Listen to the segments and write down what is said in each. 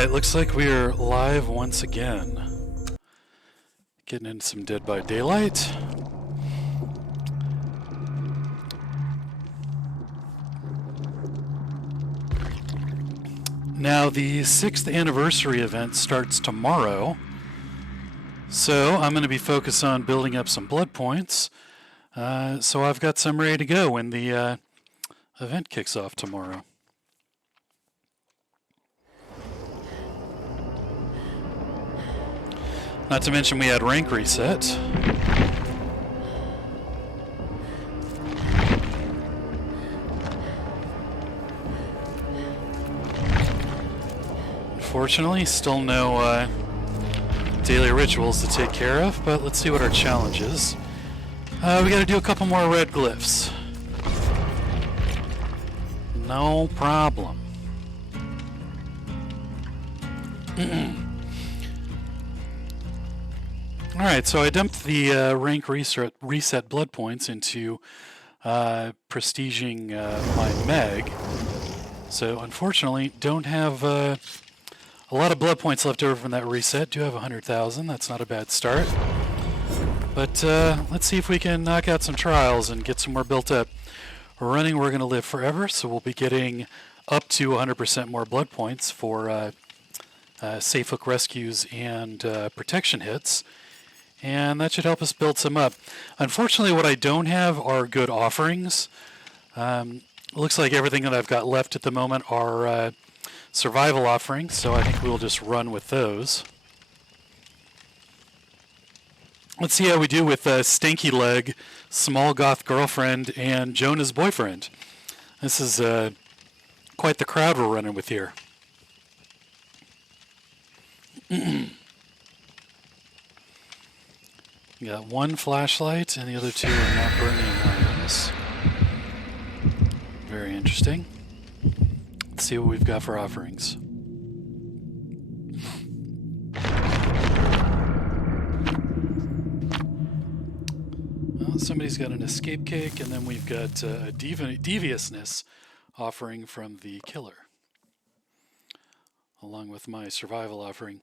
It looks like we are live once again. Getting into some Dead by Daylight. Now the 6th anniversary event starts tomorrow, so I'm going to be focused on building up some blood points. So I've got some ready to go when the event kicks off tomorrow. Not to mention we had rank reset. Unfortunately, still no daily rituals to take care of, but let's see what our challenge is. We gotta do a couple more red glyphs. No problem. Alright, so I dumped the rank reset blood points into prestiging my Meg. So unfortunately, don't have a lot of blood points left over from that reset. Do have 100,000. That's not a bad start. But let's see if we can knock out some trials and get some more built up. We're running We're Going to Live Forever, so we'll be getting up to 100% more blood points for safe hook rescues and protection hits. And that should help us build some up. Unfortunately, what I don't have are good offerings. Looks like everything that I've got left at the moment are survival offerings, so I think we'll just run with those. Let's see how we do with Stanky Leg, Small Goth Girlfriend, and Jonah's Boyfriend. This is quite the crowd we're running with here. Got one flashlight, and the other two are not burning items. Very interesting. Let's see what we've got for offerings. Well, somebody's got an escape cake, and then we've got a deviousness offering from the killer, along with my survival offering.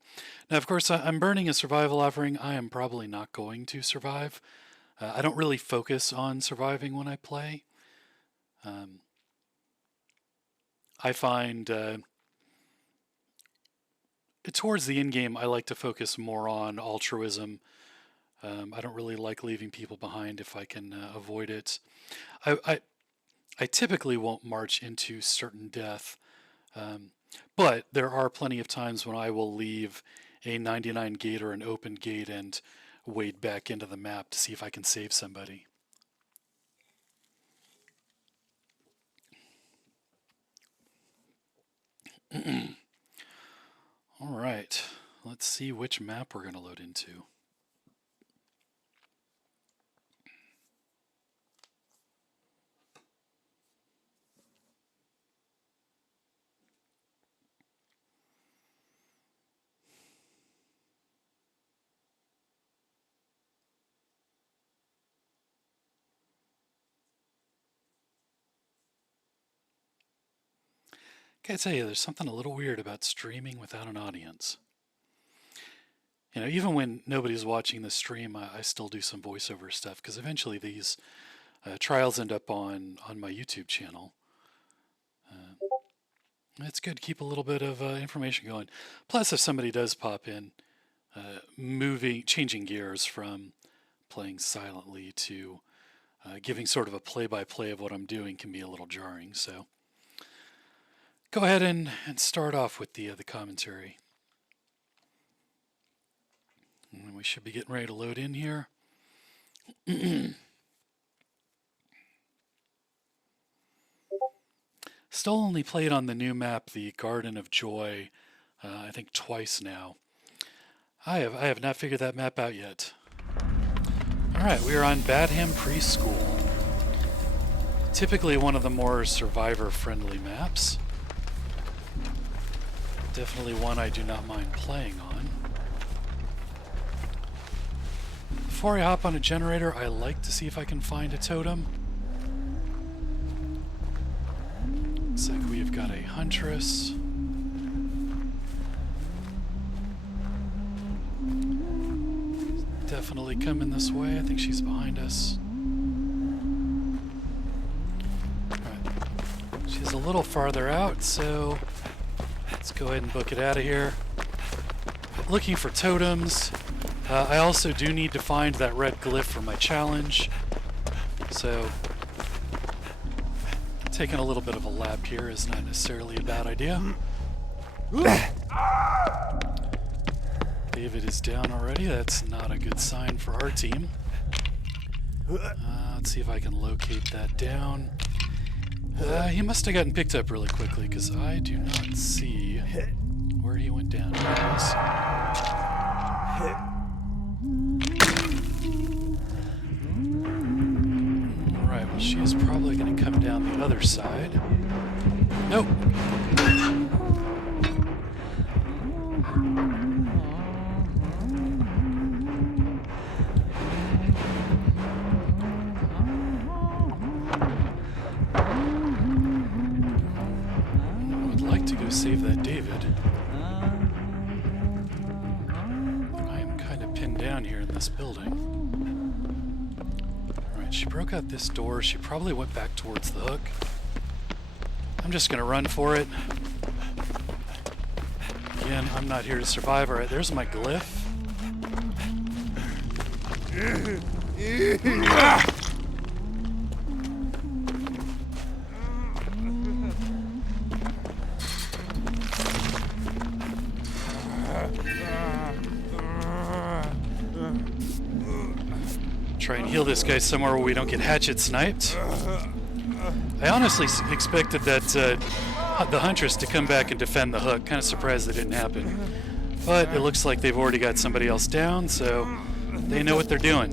Now, of course, I'm burning a survival offering. I am probably not going to survive. I don't really focus on surviving when I play. I find towards the end game, I like to focus more on altruism. I don't really like leaving people behind if I can avoid it. I typically won't march into certain death. But there are plenty of times when I will leave a 99 gate or an open gate and wade back into the map to see if I can save somebody. All right, let's see which map we're going to load into. Gotta tell you, there's something a little weird about streaming without an audience. You know, even when nobody's watching the stream, I still do some voiceover stuff, because eventually these trials end up on my YouTube channel. It's good to keep a little bit of information going. Plus, if somebody does pop in, changing gears from playing silently to giving sort of a play-by-play of what I'm doing can be a little jarring, so go ahead and start off with the commentary. And we should be getting ready to load in here. Still only played on the new map, the Garden of Joy, I think twice now. I have not figured that map out yet. Alright, we are on Badham Preschool. Typically one of the more survivor-friendly maps. Definitely one I do not mind playing on. Before I hop on a generator, I like to see if I can find a totem. Looks like we've got a huntress. definitely coming this way. I think she's behind us. Alright. She's a little farther out, so let's go ahead and book it out of here. Looking for totems. I also do need to find that red glyph for my challenge. So taking a little bit of a lap here is not necessarily a bad idea. David is down already. That's not a good sign for our team. Let's see if I can locate that down. He must have gotten picked up really quickly because I do not see where he went down. Alright, well she is probably going to come down the other side. Nope. Save that David. I am kind of pinned down here in this building. Alright, she broke out this door. She probably went back towards the hook. I'm just going to run for it. Again, I'm not here to survive. Alright, there's my glyph. Try and heal this guy somewhere where we don't get hatchet sniped. I honestly expected that the Huntress to come back and defend the hook. Kind of surprised that didn't happen. But it looks like they've already got somebody else down, so they know what they're doing.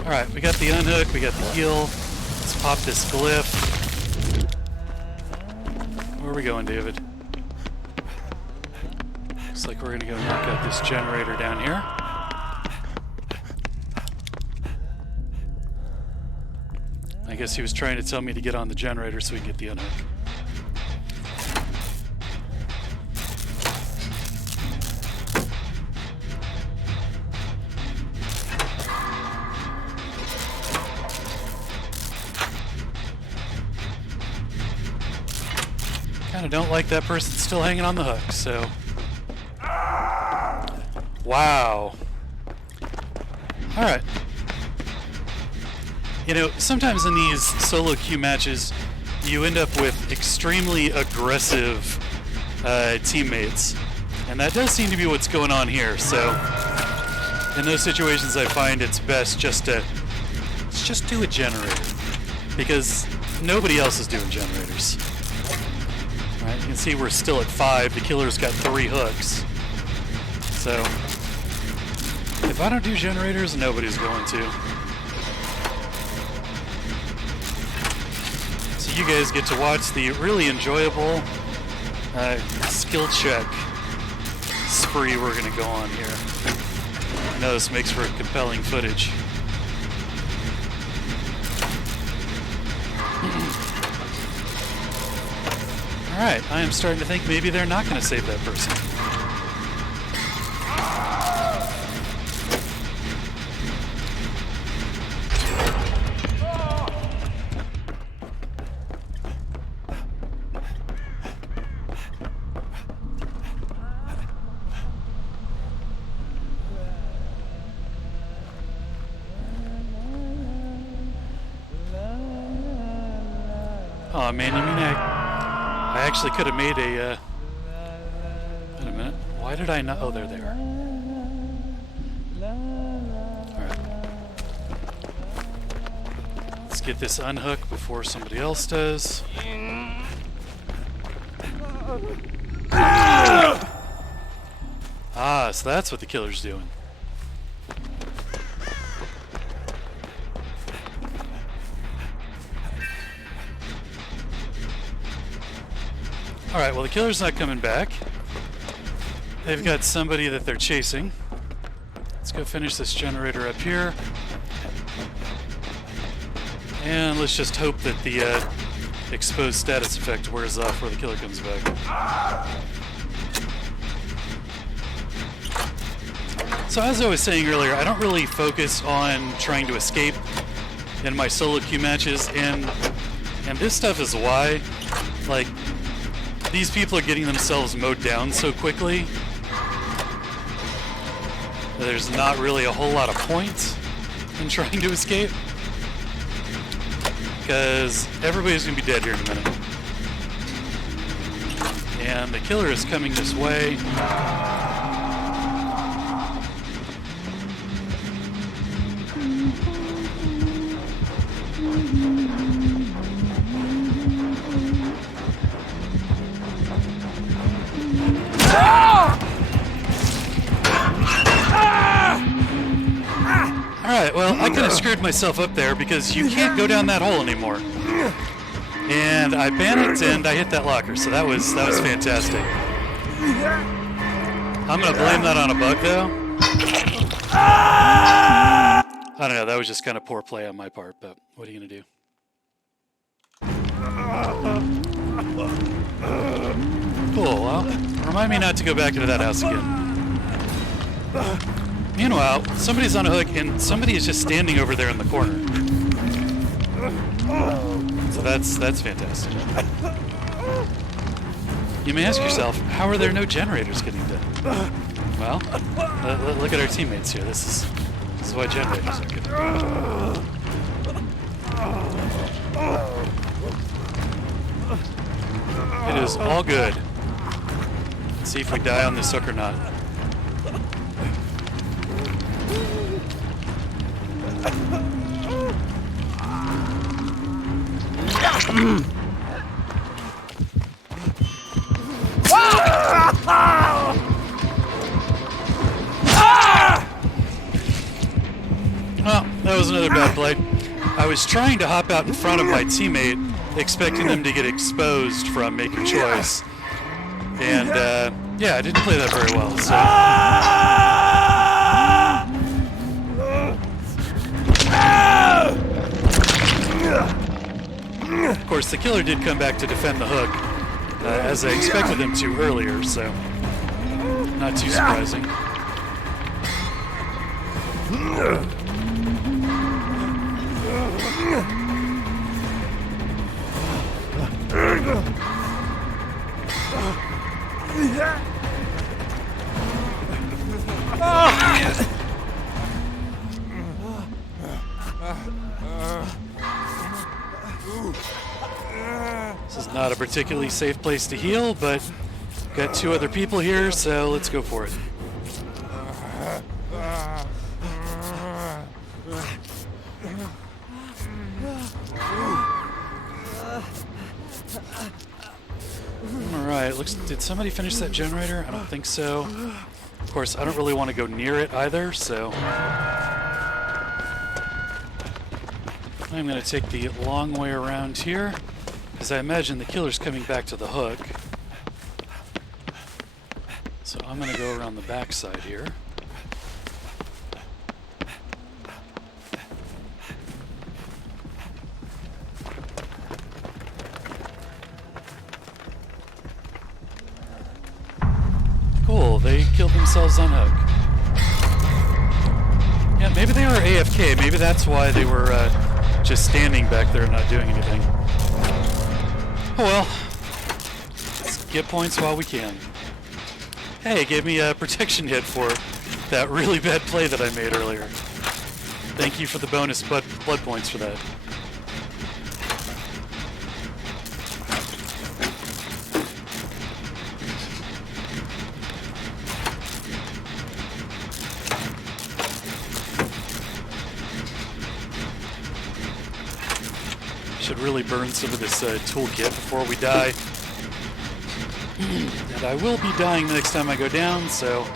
Alright, we got the unhook, we got the heal. Let's pop this glyph. Where are we going, David? Looks like we're going to go knock out this generator down here. I guess he was trying to tell me to get on the generator so we can get the unhook. Kinda don't like that person still hanging on the hook, so... Wow. Alright. You know, sometimes in these solo queue matches, you end up with extremely aggressive teammates. And that does seem to be what's going on here, so in those situations I find it's best just to do a generator. Because nobody else is doing generators. All right, you can see we're still at 5, the killer's got 3 hooks. So, if I don't do generators, nobody's going to. You guys get to watch the really enjoyable skill check spree we're going to go on here. I know this makes for compelling footage. Alright, I am starting to think maybe they're not going to save that person. Oh man, you mean I actually could have made a, wait a minute, why did I not, oh there they are. Alright. Let's get this unhooked before somebody else does. Ah, so that's what the killer's doing. Alright, well the killer's not coming back. They've got somebody that they're chasing. Let's go finish this generator up here. And let's just hope that the exposed status effect wears off before the killer comes back. So as I was saying earlier, I don't really focus on trying to escape in my solo queue matches, and this stuff is why. Like, these people are getting themselves mowed down so quickly. There's not really a whole lot of point in trying to escape, because everybody's going to be dead here in a minute. And the killer is coming this way. Alright, well, I kind of screwed myself up there because you can't go down that hole anymore. And I panicked and I hit that locker, so that was fantastic. I'm going to blame that on a bug, though. I don't know, that was just kind of poor play on my part, but what are you going to do? Cool, well, remind me not to go back into that house again. Meanwhile, somebody's on a hook and somebody is just standing over there in the corner. So that's fantastic. You may ask yourself, how are there no generators getting done? Well, look at our teammates here. This is why generators are good. It is all good. Let's see if we die on this hook or not. Well, that was another bad play. I was trying to hop out in front of my teammate, expecting them to get exposed from making choice. And, yeah, I didn't play that very well, so... Of course, the killer did come back to defend the hook, as I expected him to earlier, so not too surprising. This is not a particularly safe place to heal, but got two other people here, so let's go for it. Alright, did somebody finish that generator? I don't think so. Of course, I don't really want to go near it either, so I'm going to take the long way around here, because I imagine the killer's coming back to the hook. So I'm going to go around the back side here. Cool, they killed themselves on hook. Yeah, maybe they were AFK. Maybe that's why they were just standing back there and not doing anything. Oh well, let's get points while we can. Hey, it gave me a protection hit for that really bad play that I made earlier. Thank you for the bonus blood points for that. Should really burn some of this toolkit before we die. And I will be dying the next time I go down, so...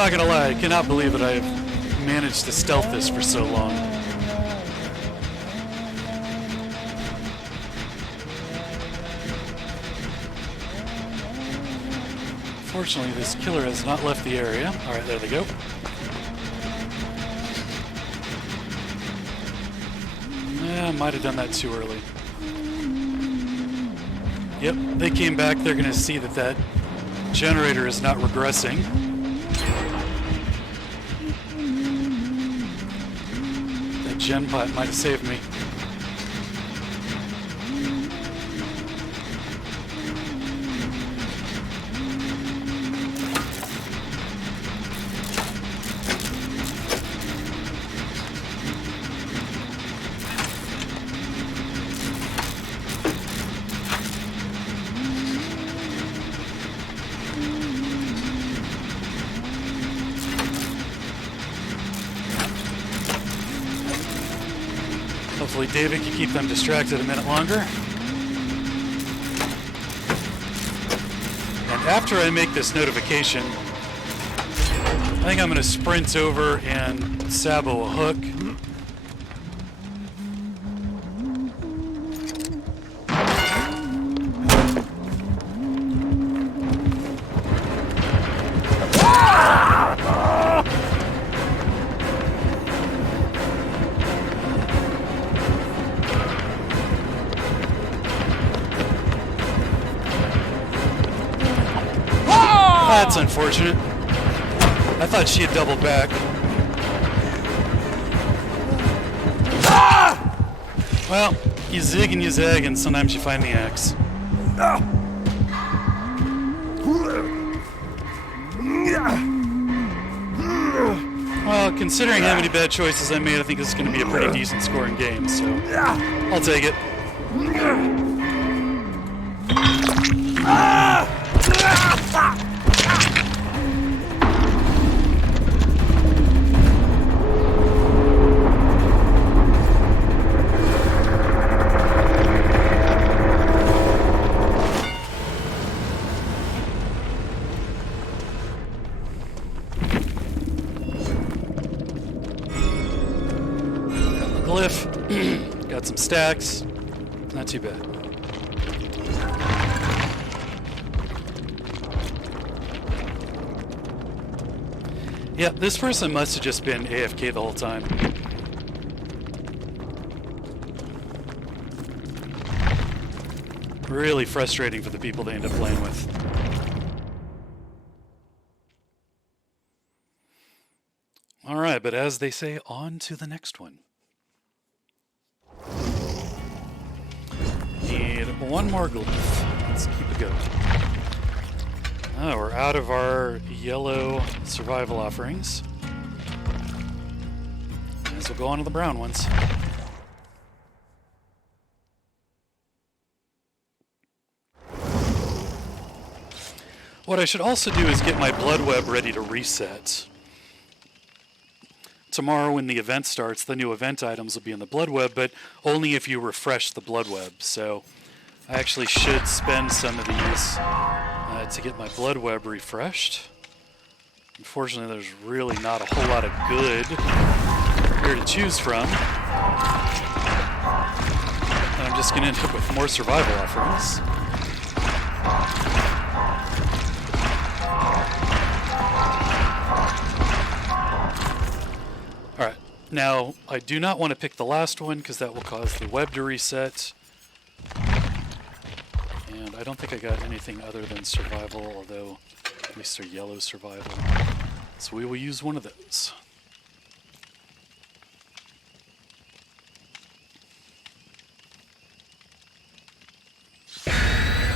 not gonna lie, I cannot believe that I've managed to stealth this for so long. Fortunately, this killer has not left the area. Alright, there they go. Yeah, might have done that too early. Yep, they came back. They're going to see that that generator is not regressing. That gen pot might have saved me. Hopefully David can keep them distracted a minute longer. And after I make this notification, I think I'm going to sprint over and sabo a hook. That's unfortunate. I thought she had doubled back. Well, you zig and you zag, and sometimes you find the axe. Well, considering how many bad choices I made, I think this is going to be a pretty decent scoring game, so I'll take it. Glyph, got some stacks, not too bad. Yeah, this person must have just been AFK the whole time. Really frustrating for the people they end up playing with. Alright, but as they say, on to the next one. Need one more glyph. Let's keep it going. Oh, we're out of our yellow survival offerings. Might as well go on to the brown ones. What I should also do is get my blood web ready to reset. Tomorrow when the event starts, the new event items will be in the blood web, but only if you refresh the blood web. So I actually should spend some of these to get my blood web refreshed. Unfortunately, there's really not a whole lot of good here to choose from. And I'm just going to end up with more survival offerings. Alright, now I do not want to pick the last one because that will cause the web to reset. And I don't think I got anything other than survival, although at least a yellow survival. So we will use one of those.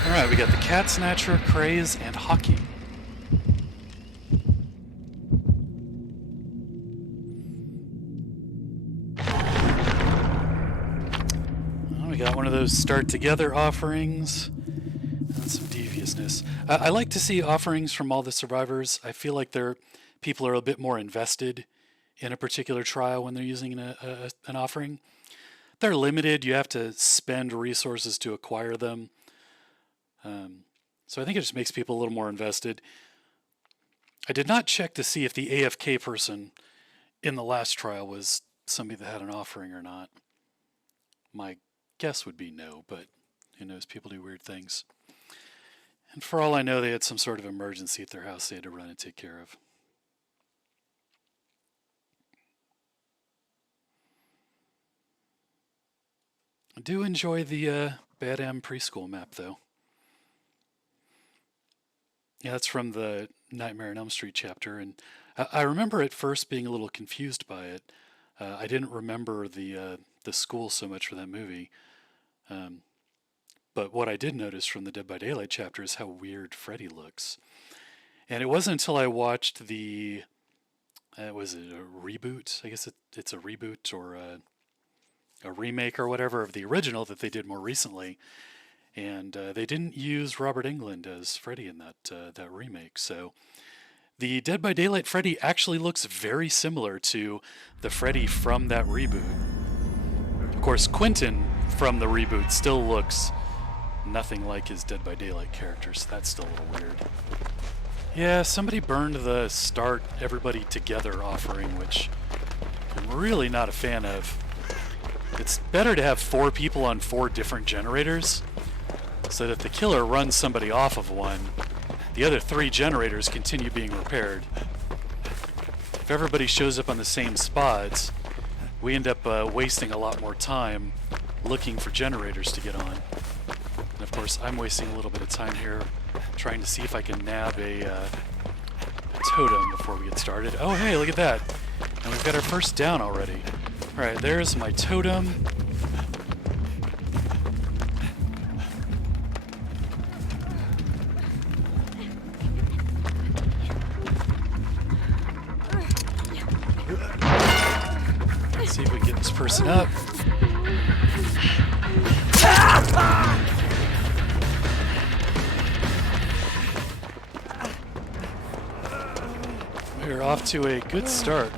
Alright, we got the Cat Snatcher, Craze, and Hockey. We got one of those start together offerings and some deviousness. I like to see offerings from all the survivors. I feel like people are a bit more invested in a particular trial when they're using an offering. They're limited. You have to spend resources to acquire them. So I think it just makes people a little more invested. I did not check to see if the AFK person in the last trial was somebody that had an offering or not. My guess would be no, but who knows, people do weird things. And for all I know, they had some sort of emergency at their house they had to run and take care of. I do enjoy the Bad M preschool map, though. Yeah, that's from the Nightmare on Elm Street chapter, and I remember at first being a little confused by it. I didn't remember the school so much for that movie. But what I did notice from the Dead by Daylight chapter is how weird Freddy looks. And it wasn't until I watched the, was it a reboot? I guess it's a reboot or a remake or whatever of the original that they did more recently. And they didn't use Robert Englund as Freddy in that remake. So the Dead by Daylight Freddy actually looks very similar to the Freddy from that reboot. Of course, Quentin from the reboot still looks nothing like his Dead by Daylight character, so that's still a little weird. Yeah, somebody burned the start everybody together offering, which I'm really not a fan of. It's better to have 4 people on 4 different generators, so that if the killer runs somebody off of one, the other 3 generators continue being repaired. If everybody shows up on the same spots, we end up wasting a lot more time looking for generators to get on. And of course, I'm wasting a little bit of time here trying to see if I can nab a totem before we get started. Oh, hey, look at that. And we've got our first down already. All right, there's my totem. Let's see if we can get this person up. We're off to a good start.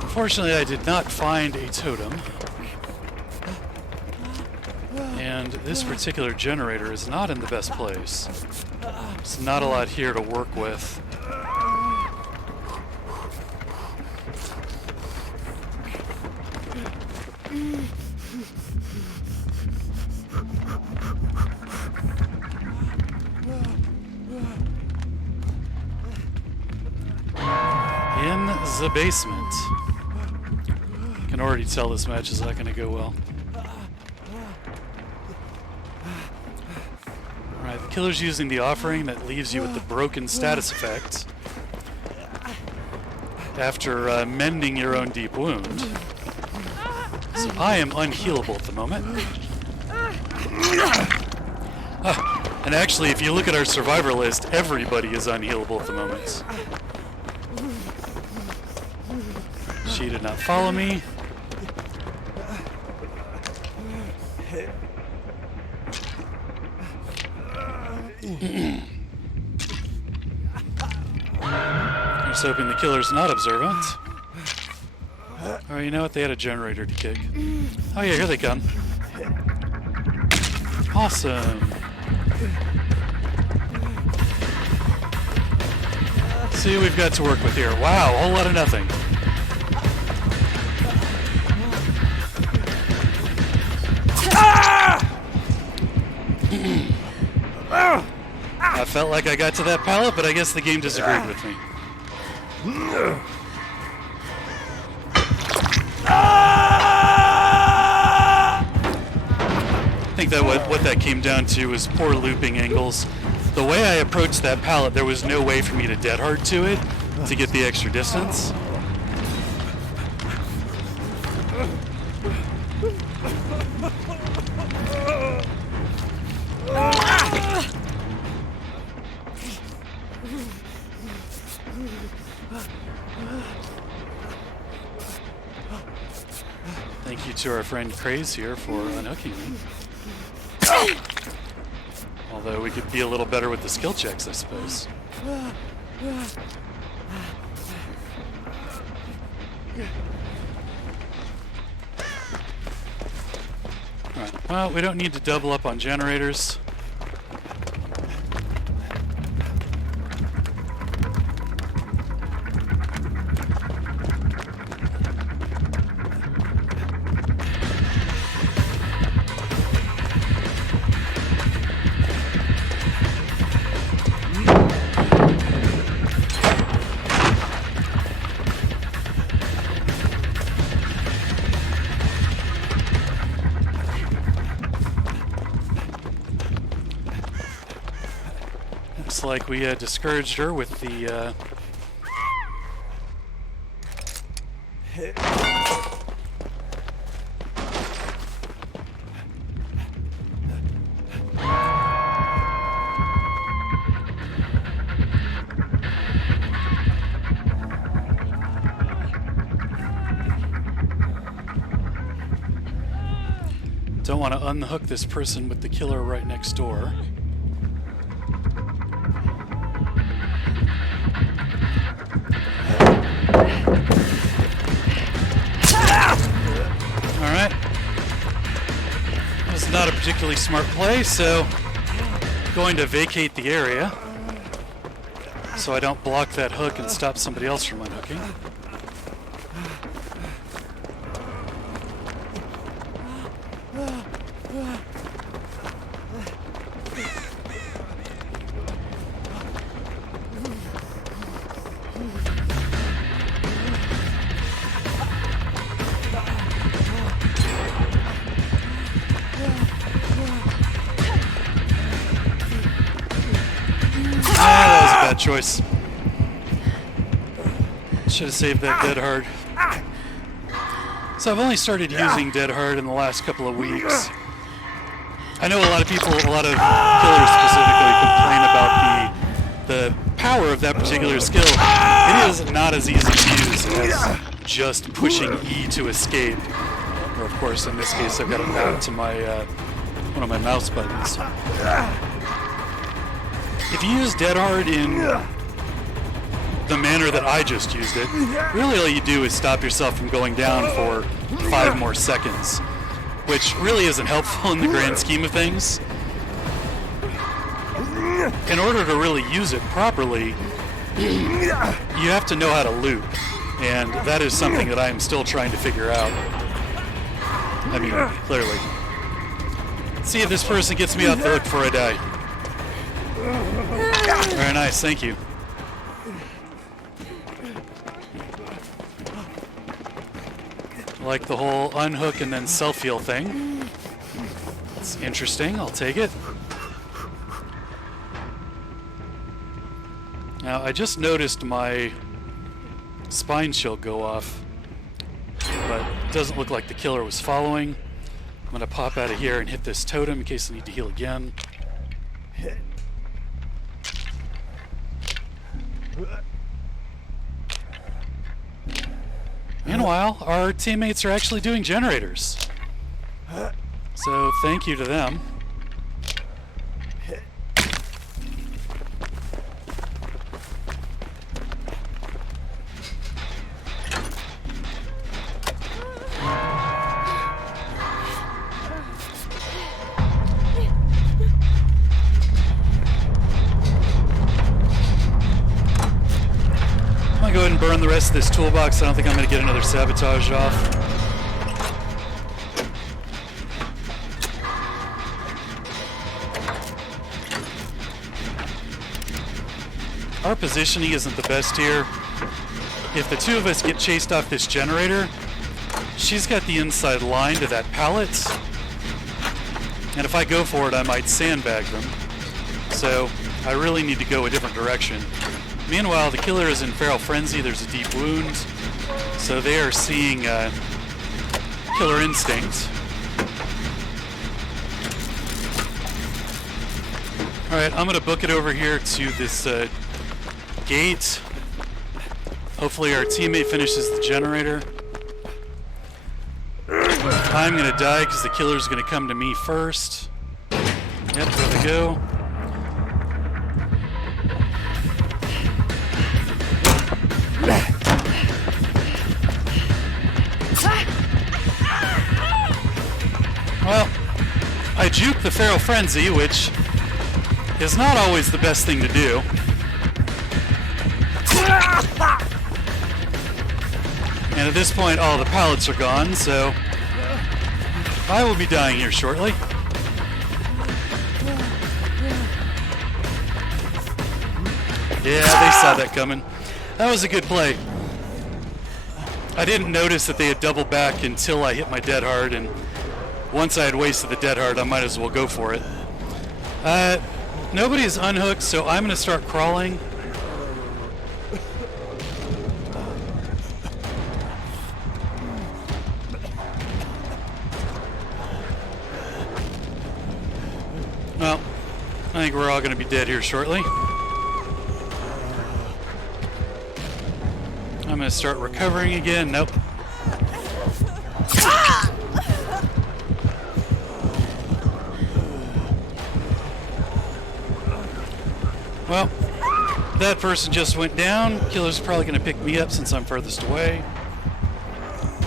Unfortunately, I did not find a totem. And this particular generator is not in the best place. There's not a lot here to work with. In the basement. I can already tell this match is not going to go well. Alright, the killer's using the offering that leaves you with the broken status effect after mending your own deep wound. So I am unhealable at the moment. And actually, if you look at our survivor list, everybody is unhealable at the moment. She did not follow me. Just hoping the killer's not observant. Oh, you know what? They had a generator to kick. Oh yeah, here they come. Awesome. See what we've got to work with here. Wow, a whole lot of nothing. I felt like I got to that pallet, but I guess the game disagreed with me. I think that what that came down to was poor looping angles. The way I approached that pallet, there was no way for me to dead hard to it to get the extra distance. Thank you to our friend Craze here for unhooking me. Although we could be a little better with the skill checks, I suppose. Alright, well, we don't need to double up on generators. Looks like we discouraged her with the don't want to unhook this person with the killer right next door. Alright. That was not a particularly smart play, so I'm going to vacate the area so I don't block that hook and stop somebody else from unhooking. Bad choice. Should have saved that dead hard. So I've only started using dead hard in the last couple of weeks. I know a lot of people, a lot of killers specifically, complain about the power of that particular skill. It is not as easy to use as just pushing E to escape. Or of course, in this case, I've got it mounted to my one of my mouse buttons. If you use dead hard in the manner that I just used it, really all you do is stop yourself from going down for 5 more seconds, which really isn't helpful in the grand scheme of things. In order to really use it properly, you have to know how to loop, and that is something that I am still trying to figure out. I mean, clearly. Let's see if this person gets me off the hook before I die. Very nice, thank you. I like the whole unhook and then self-heal thing. It's interesting, I'll take it. Now, I just noticed my spine shield go off, but it doesn't look like the killer was following. I'm going to pop out of here and hit this totem in case I need to heal again. Meanwhile, our teammates are actually doing generators. So thank you to them. Go ahead and burn the rest of this toolbox. I don't think I'm going to get another sabotage off. Our positioning isn't the best here. If the two of us get chased off this generator, she's got the inside line to that pallet. And if I go for it, I might sandbag them. So I really need to go a different direction. Meanwhile, the killer is in feral frenzy. There's a deep wound, so they are seeing killer instinct. All right, I'm going to book it over here to this gate. Hopefully our teammate finishes the generator. I'm going to die because the killer's going to come to me first. Yep, there we go. juke the Feral Frenzy, which is not always the best thing to do. And at this point, all the pallets are gone, so I will be dying here shortly. Yeah, they saw that coming. That was a good play. I didn't notice that they had doubled back until I hit my dead hard, and once I had wasted the dead hard, I might as well go for it. Nobody's unhooked, so I'm going to start crawling. Well, I think we're all going to be dead here shortly. I'm going to start recovering again. Nope. Well, that person just went down. Killer's probably going to pick me up since I'm furthest away.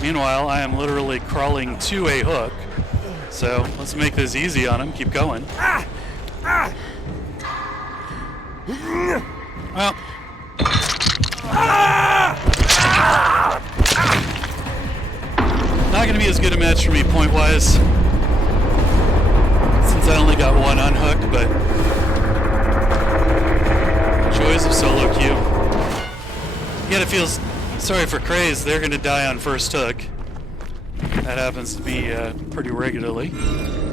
Meanwhile, I am literally crawling to a hook. So let's make this easy on him. Keep going. Well. Not going to be as good a match for me point-wise, since I only got one unhook, but joys of solo queue. You gotta feel sorry for Craze. They're going to die on first hook. That happens to me pretty regularly.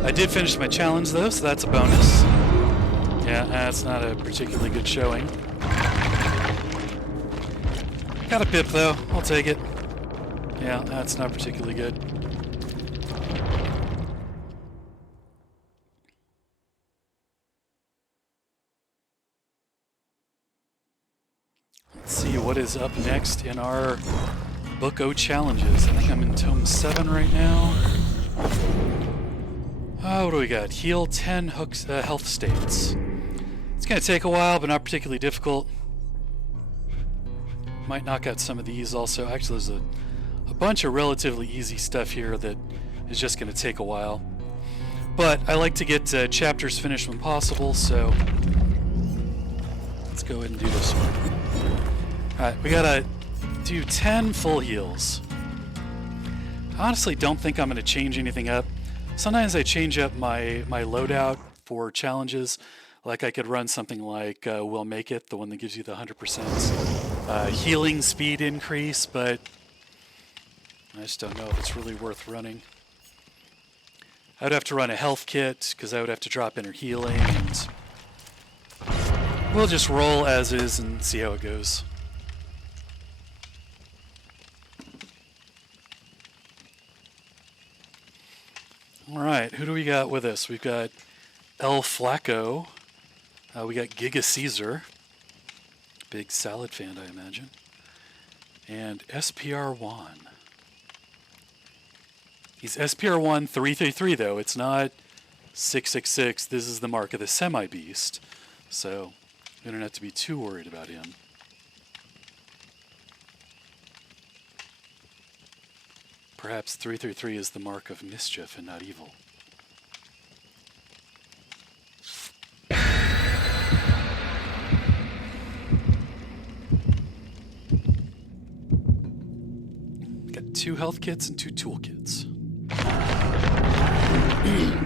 I did finish my challenge, though, so that's a bonus. Yeah, that's not a particularly good showing. Got a pip, though. I'll take it. Yeah, that's not particularly good. Let's see what is up next in our Book O challenges. I think I'm in Tome 7 right now. What do we got? Heal 10 hooks, health states. It's going to take a while, but not particularly difficult. Might knock out some of these also. Actually, there's a bunch of relatively easy stuff here that is just going to take a while. But I like to get chapters finished when possible, so let's go ahead and do this one. Alright, we gotta do 10 full heals. I honestly don't think I'm going to change anything up. Sometimes I change up my loadout for challenges. Like I could run something like We'll Make It, the one that gives you the 100% healing speed increase, but I just don't know if it's really worth running. I would have to run a health kit, because I would have to drop inner healing, and we'll just roll as is and see how it goes. Alright, who do we got with us? We've got El Flaco. We got Giga Caesar. Big salad fan, I imagine. And SPR1. He's SPR1 333, though. It's not 666. This is the mark of the semi-beast. So we don't have to be too worried about him. Perhaps 333 is the mark of mischief and not evil. Got 2 health kits and 2 toolkits.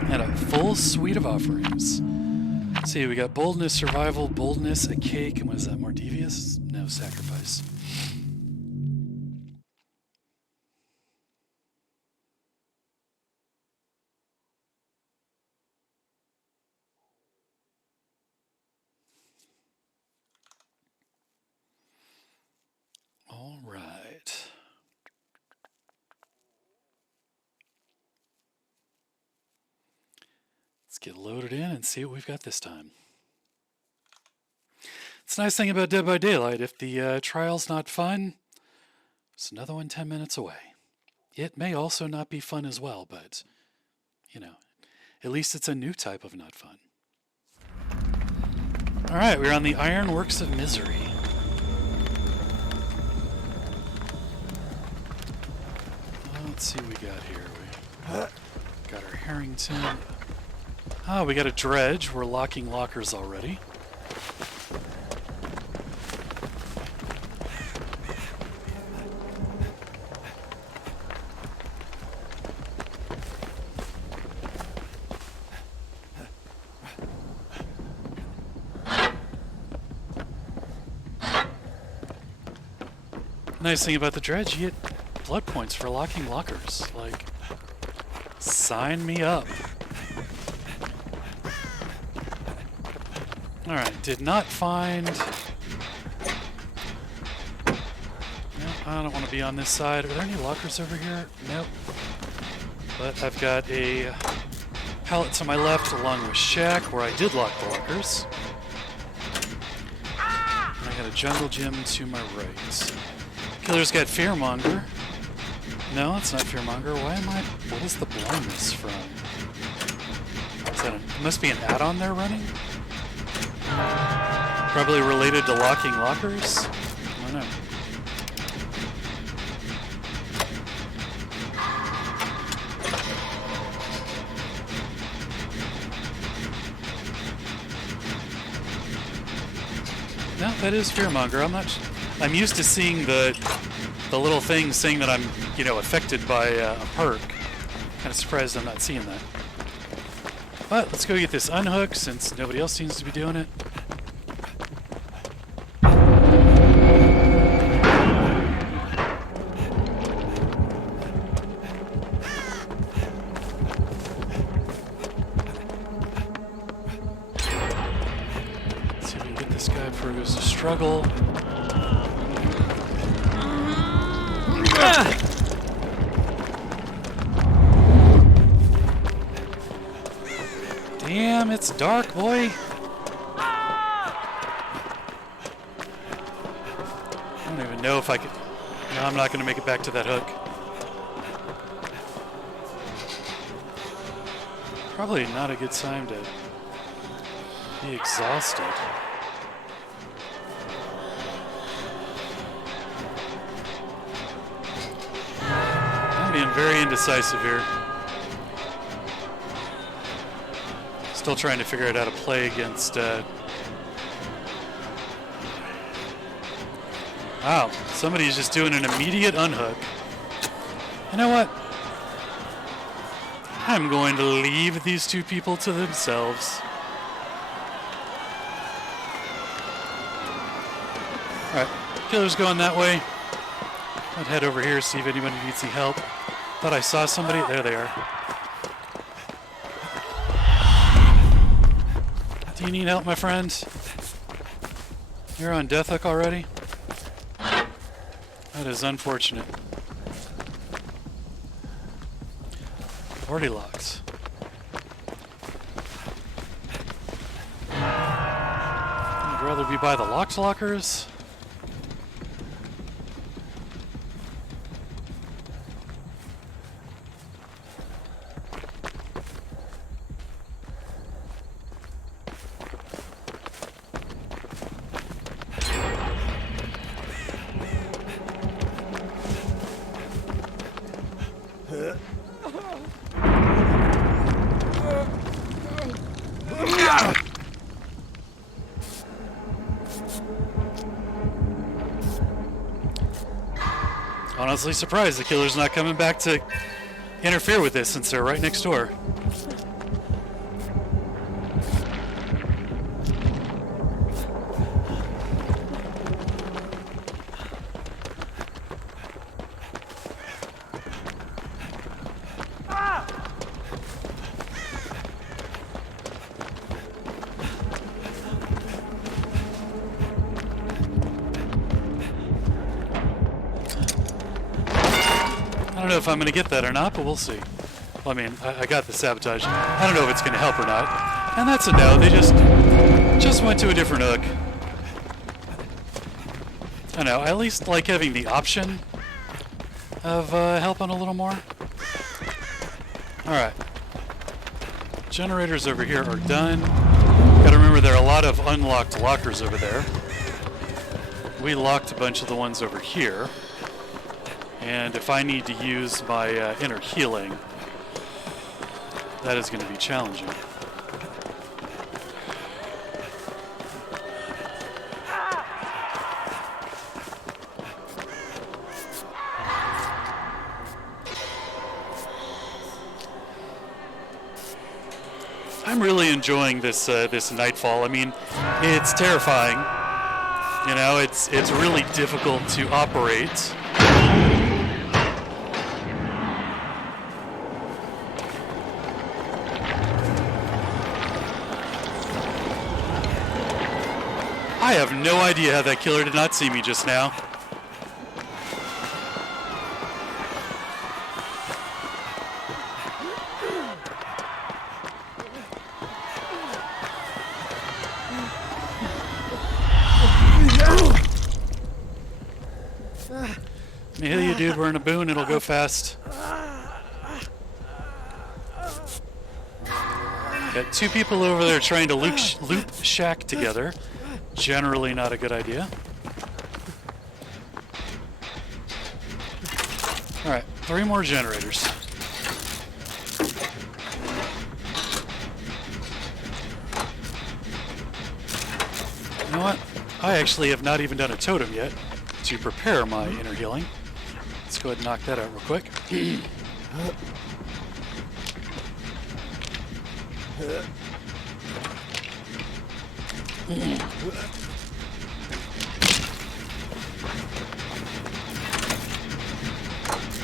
And a full suite of offerings. Let's see, we got boldness, survival, boldness, a cake, and what is that, more devious? No, sacrifice. All right. Let's get loaded in and see what we've got this time. It's a nice thing about Dead by Daylight. If the trial's not fun, it's another one 10 minutes away. It may also not be fun as well, but, you know, at least it's a new type of not fun. All right, we're on the Ironworks of Misery. Let's see what we got here. We got our Harrington. Ah, we got a dredge. We're locking lockers already. Nice thing about the dredge, you get blood points for locking lockers. Like, sign me up. Alright, did not find... No, I don't want to be on this side. Are there any lockers over here? Nope. But I've got a pallet to my left along with shack where I did lock the lockers. And I got a jungle gym to my right. Killer's got Fearmonger. No, it's not Fearmonger. Why am I... What is the blindness from? Is that a, must be an add-on they're running? Probably related to locking lockers? I don't know. No, that is Fearmonger. I'm used to seeing the little thing saying that I'm, you know, affected by a perk. Kind of surprised I'm not seeing that. But let's go get this unhooked since nobody else seems to be doing it. Let's see if we can get this guy before he goes to struggle. Damn, it's dark, boy. I don't even know if I could... No, I'm not going to make it back to that hook. Probably not a good time to be exhausted. I'm being very indecisive here. Still trying to figure out how to play against... Wow, somebody's just doing an immediate unhook. You know what? I'm going to leave these two people to themselves. Alright, killer's going that way. I'd head over here, see if anybody needs any help. Thought I saw somebody. There they are. Do you need help, my friend? You're on death hook already? That is unfortunate. 40 locks. I'd rather be by the locked lockers. Honestly surprised the killer's not coming back to interfere with this since they're right next door. I don't know if I'm going to get that or not, but we'll see. Well, I mean, I got the sabotage. I don't know if it's going to help or not. And that's a no. They just went to a different hook. I know. I at least like having the option of helping a little more. Alright. Generators over here are done. Gotta remember there are a lot of unlocked lockers over there. We locked a bunch of the ones over here. And if I need to use my inner healing, that is going to be challenging. I'm really enjoying this this Nightfall. I mean, it's terrifying. You know, it's really difficult to operate. I have no idea how that killer did not see me just now. Let me hit you, dude. We're in a boon. It'll go fast. Got two people over there trying to loop shack together. Generally not a good idea. Alright, 3 more generators. You know what? I actually have not even done a totem yet to prepare my inner healing. Let's go ahead and knock that out real quick.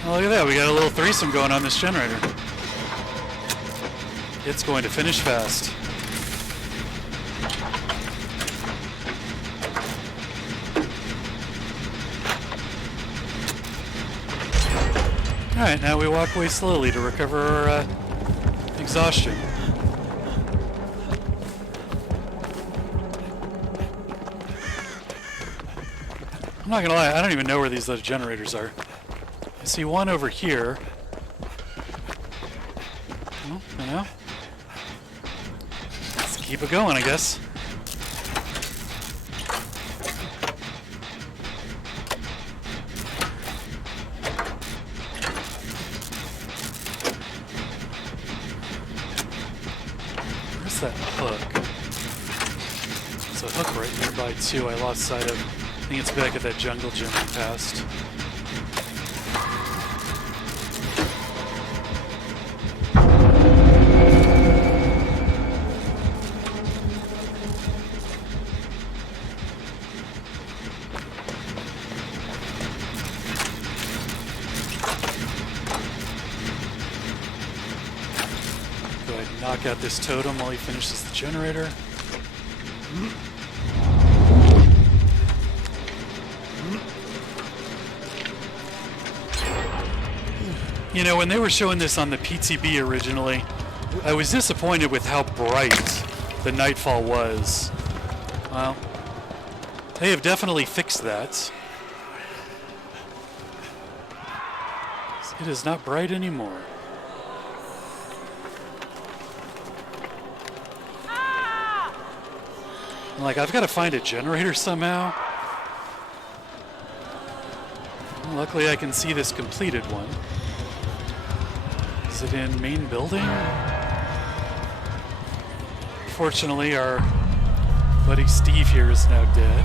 Oh, look at that, we got a little threesome going on this generator. It's going to finish fast. Alright, now we walk away slowly to recover our exhaustion. I'm not gonna lie, I don't even know where these other generators are. I see one over here. Well, you know. Let's keep it going, I guess. Where's that hook? There's a hook right nearby too, I lost sight of. I think it's back at that jungle gym we passed. Go ahead and knock out this totem while he finishes the generator. You know, when they were showing this on the PTB originally, I was disappointed with how bright the Nightfall was. Well, they have definitely fixed that. It is not bright anymore. I'm like, I've got to find a generator somehow. Luckily I can see this completed one. Is it in main building? Fortunately, our buddy Steve here is now dead.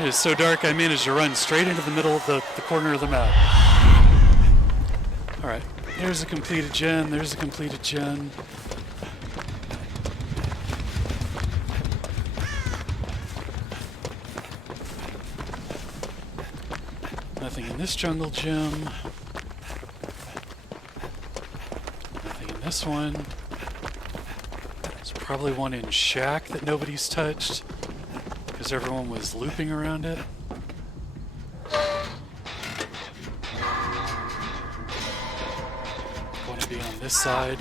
It is so dark I managed to run straight into the middle of the corner of the map. Alright, there's a completed gen, there's a completed gen. Nothing in this jungle gym. Nothing in this one. There's probably one in Shack that nobody's touched because everyone was looping around it. Going to be on this side.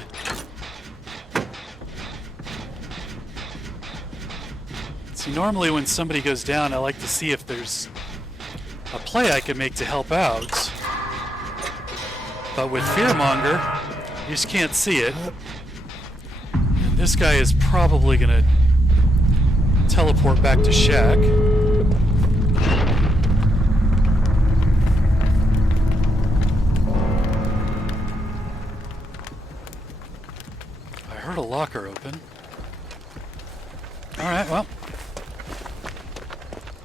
See, normally when somebody goes down, I like to see if there's a play I can make to help out. But with Fearmonger, you just can't see it. And this guy is probably going to teleport back to Shack. I heard a locker open. All right, well,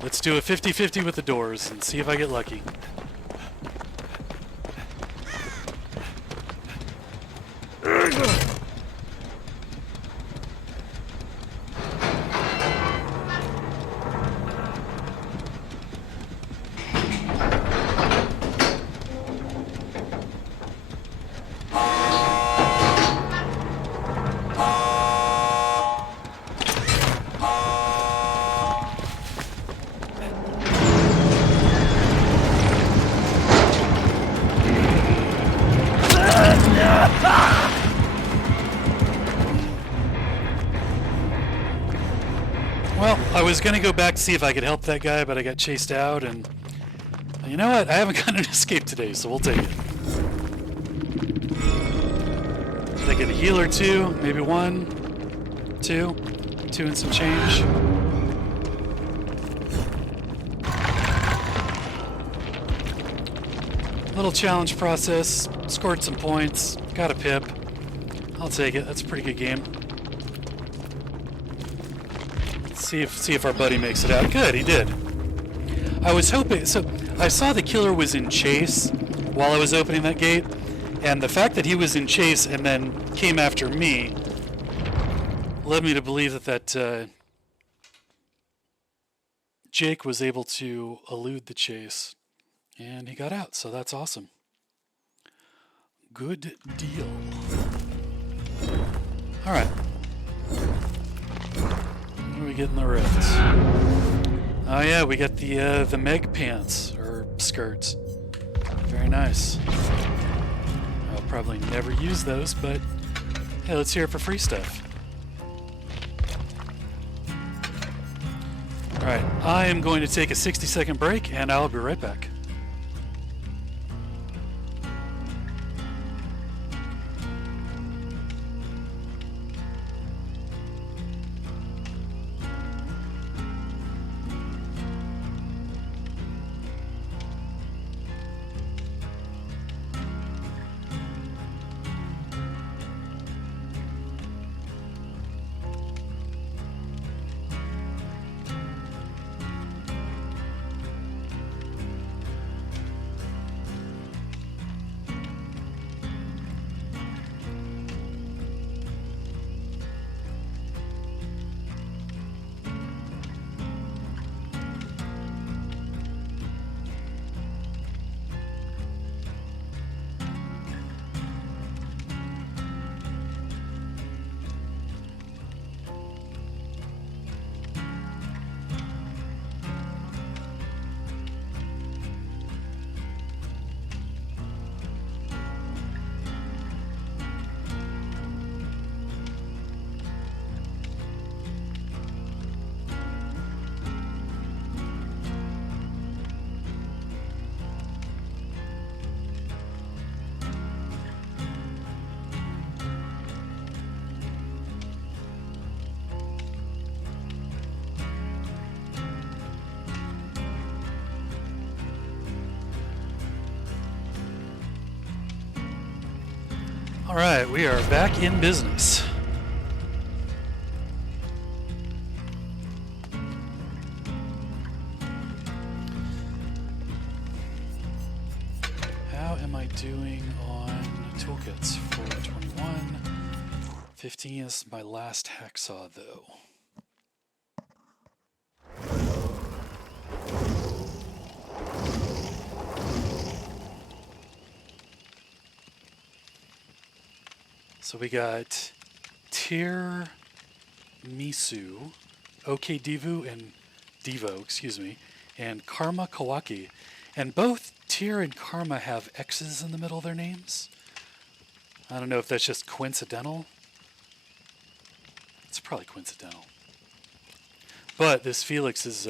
let's do a 50-50 with the doors and see if I get lucky. Well, I was going to go back to see if I could help that guy, but I got chased out, and you know what? I haven't gotten an escape today, so we'll take it. Did I get a heal or two? Maybe one? Two? Two and some change. Little challenge process. Scored some points. Got a pip. I'll take it. That's a pretty good game. See if our buddy makes it out. Good, he did. I was hoping, so I saw the killer was in chase while I was opening that gate, and the fact that he was in chase and then came after me led me to believe that Jake was able to elude the chase, and he got out, so that's awesome. Good deal. All right. What do we get in the rifts? Oh yeah, we got the Meg pants, or skirts. Very nice. I'll probably never use those, but hey, let's hear it for free stuff. Alright, I am going to take a 60-second break, and I'll be right back. All right, we are back in business. How am I doing on toolkits? 421. 15 is my last hacksaw, though. So we got Tir Misu, OK Divu and Devo, excuse me, and Karma Kawaki. And both Tir and Karma have X's in the middle of their names. I don't know if that's just coincidental. It's probably coincidental. But this Felix is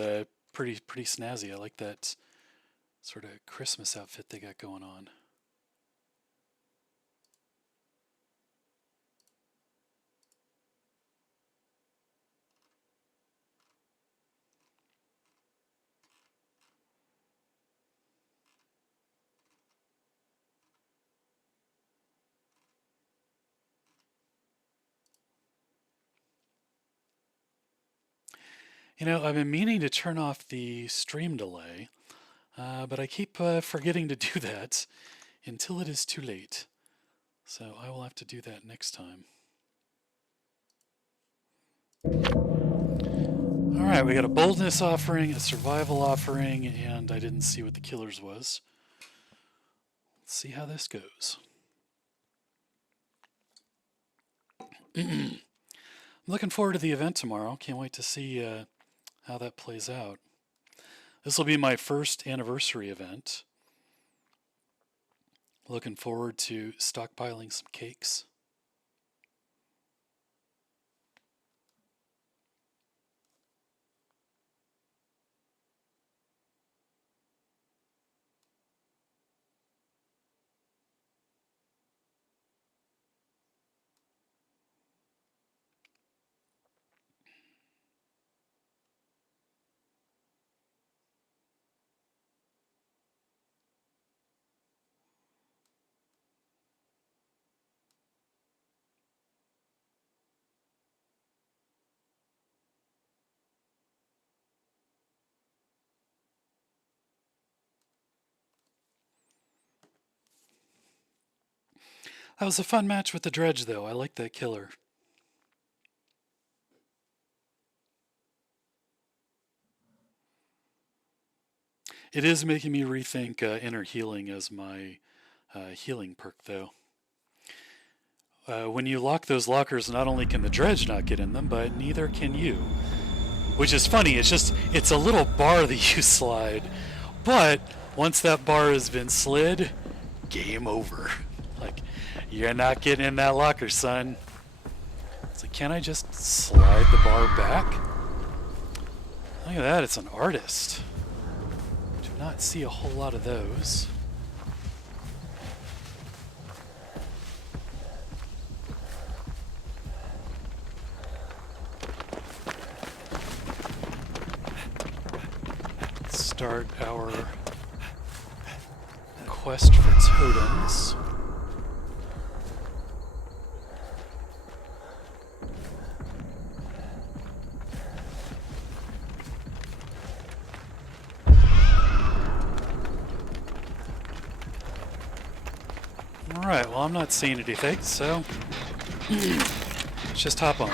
pretty snazzy. I like that sort of Christmas outfit they got going on. You know, I've been meaning to turn off the stream delay, but I keep forgetting to do that until it is too late. So I will have to do that next time. Alright, we got a boldness offering, a survival offering, and I didn't see what the killer's was. Let's see how this goes. I'm looking forward to the event tomorrow. Can't wait to see how that plays out. This will be my first anniversary event. Looking forward to stockpiling some cakes. That was a fun match with the dredge, though. I like that killer. It is making me rethink inner healing as my healing perk, though. When you lock those lockers, not only can the dredge not get in them, but neither can you. Which is funny, it's a little bar that you slide, but once that bar has been slid, game over. Like, you're not getting in that locker, son. It's like, can I just slide the bar back? Look at that, it's an artist. Do not see a whole lot of those. Let's start our quest for totems. Alright, well, I'm not seeing anything, so let's just hop on.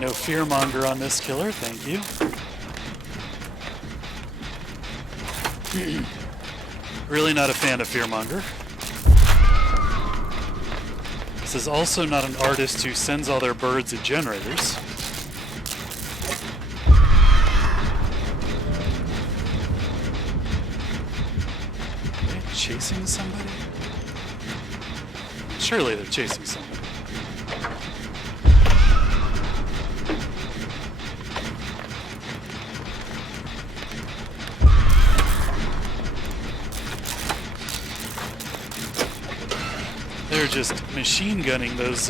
No fearmonger on this killer, thank you. Really not a fan of fearmonger. This is also not an artist who sends all their birds at generators. Chasing somebody? Surely they're chasing somebody. They're just machine gunning those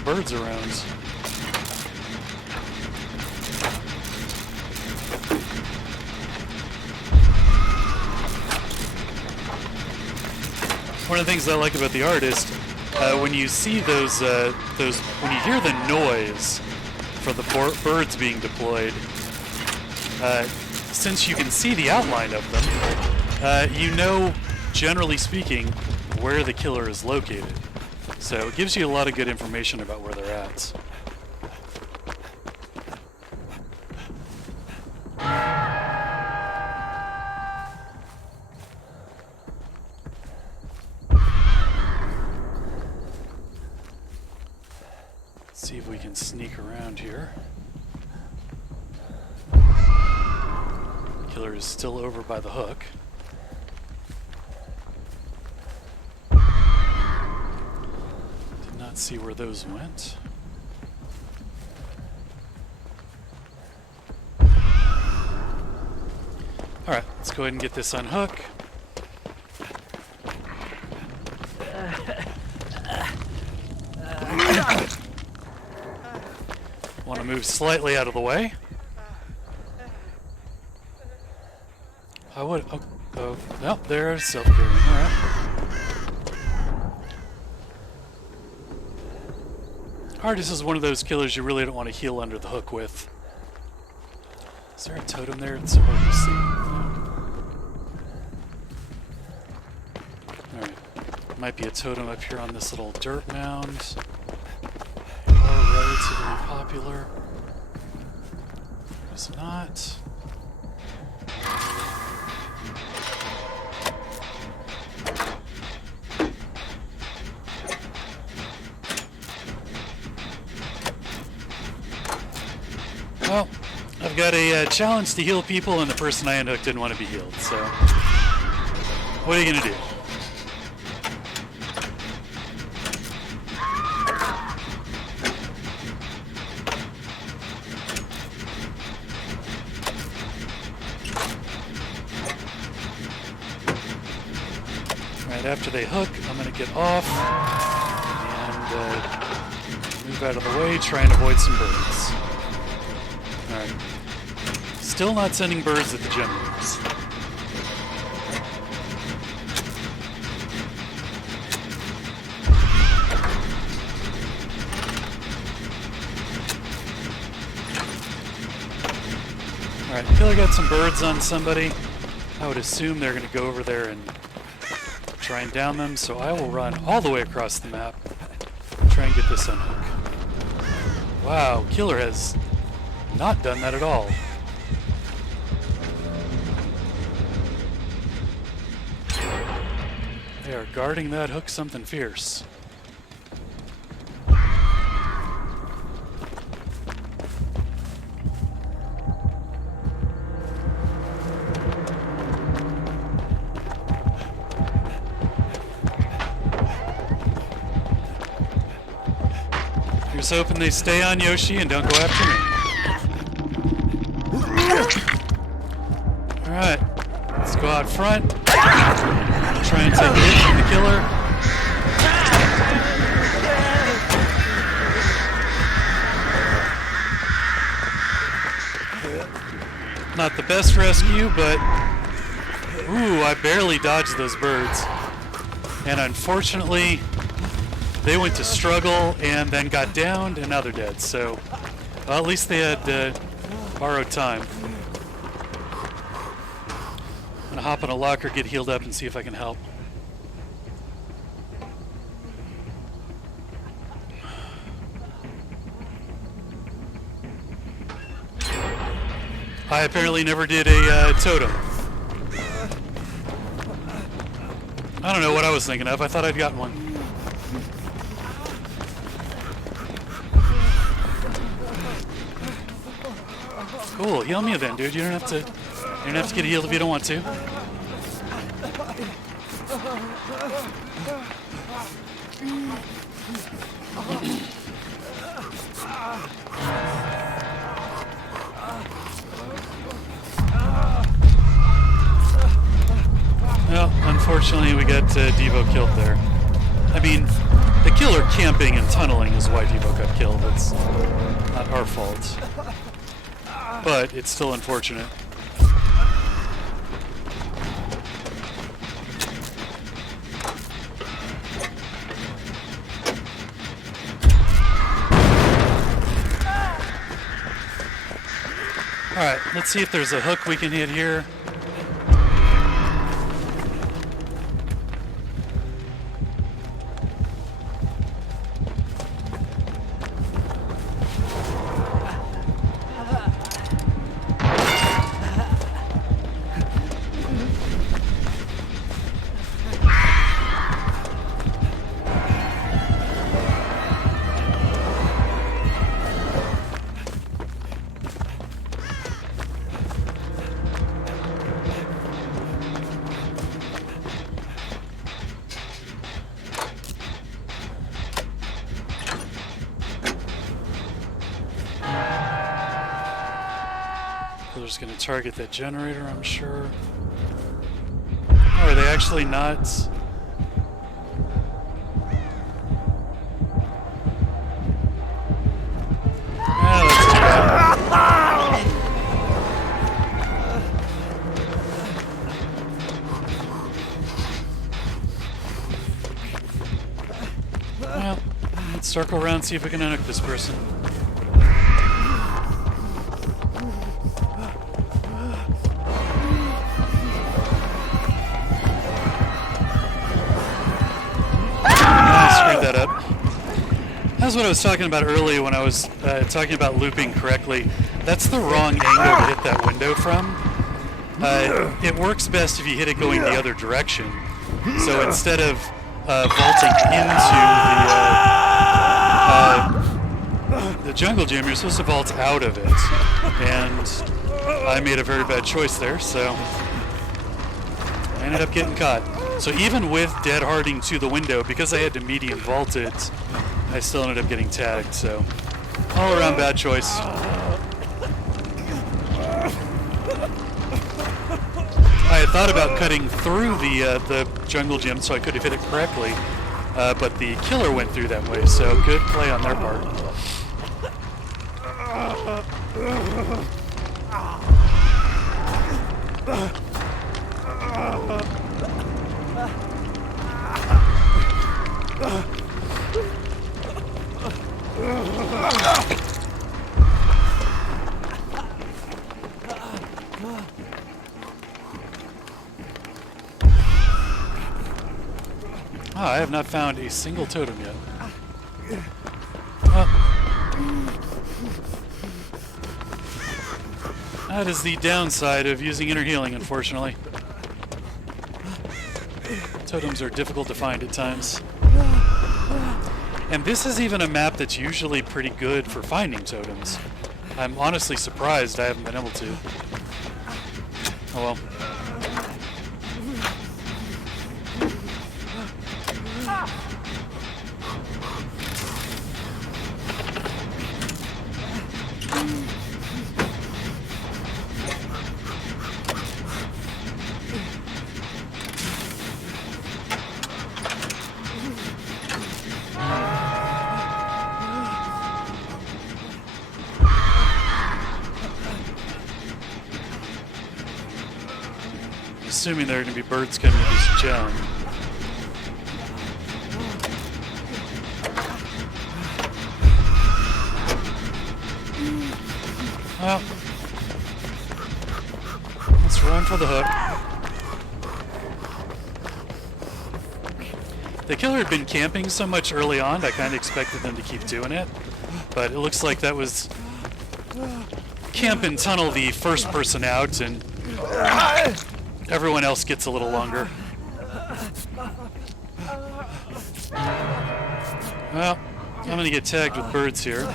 birds around. One of the things I like about the artist, when you see those, when you hear the noise for the birds being deployed, since you can see the outline of them, you know, generally speaking, where the killer is located. So it gives you a lot of good information about where they're at. See if we can sneak around here. Killer is still over by the hook. Did not see where those went. Alright, let's go ahead and get this unhook. Want to move slightly out of the way. I would. Oh, no, there's self-carrying. All right. Artist is one of those killers you really don't want to heal under the hook with. Is there a totem there? It's so hard to see. Alright. Might be a totem up here on this little dirt mound. They are relatively popular. There's not. Well, I've got a challenge to heal people, and the person I unhooked didn't want to be healed, so what are you going to do? Right after they hook, I'm going to get off and move out of the way, try and avoid some birds. Alright. Still not sending birds at the generators. Alright, I feel I got some birds on somebody. I would assume they're going to go over there and try and down them, so I will run all the way across the map and try and get this unhook. Wow, killer has not done that at all. They are guarding that hook something fierce. Here's hoping they stay on Yoshi and don't go after me. Alright, let's go out front. Try and take a hit from the killer. Not the best rescue, but ooh, I barely dodged those birds. And unfortunately, they went to struggle and then got downed, and now they're dead. So, well, at least they had borrowed time. I'm gonna hop in a locker, get healed up, and see if I can help. I apparently never did a totem. I don't know what I was thinking of. I thought I'd gotten one. Cool, heal me then, dude. You don't have to get healed if you don't want to. Well, unfortunately, we got Devo killed there. I mean, the killer camping and tunneling is why Devo got killed. It's not our fault. But it's still unfortunate. Alright, let's see if there's a hook we can hit here. They're just going to target that generator, I'm sure. Oh, are they actually not? Ah, that's too bad. Well, Let's circle around, see if we can unhook this person. That up. That's what I was talking about earlier when I was talking about looping correctly. That's the wrong angle to hit that window from. It works best if you hit it going the other direction. So instead of vaulting into the jungle gym, you're supposed to vault out of it. And I made a very bad choice there, so I ended up getting caught. So even with dead harding to the window, because I had to medium vault it, I still ended up getting tagged. So all around bad choice. I had thought about cutting through the jungle gym so I could have hit it correctly, but the killer went through that way. So good play on their part. I have not found a single totem yet. Well, that is the downside of using inner healing, unfortunately. Totems are difficult to find at times. And this is even a map that's usually pretty good for finding totems. I'm honestly surprised I haven't been able to. Oh well. Assuming there are going to be birds coming to this gem. Well, let's run for the hook. The killer had been camping so much early on, I kind of expected them to keep doing it. But it looks like that was camp and tunnel the first person out, and everyone else gets a little longer. Well, I'm going to get tagged with birds here.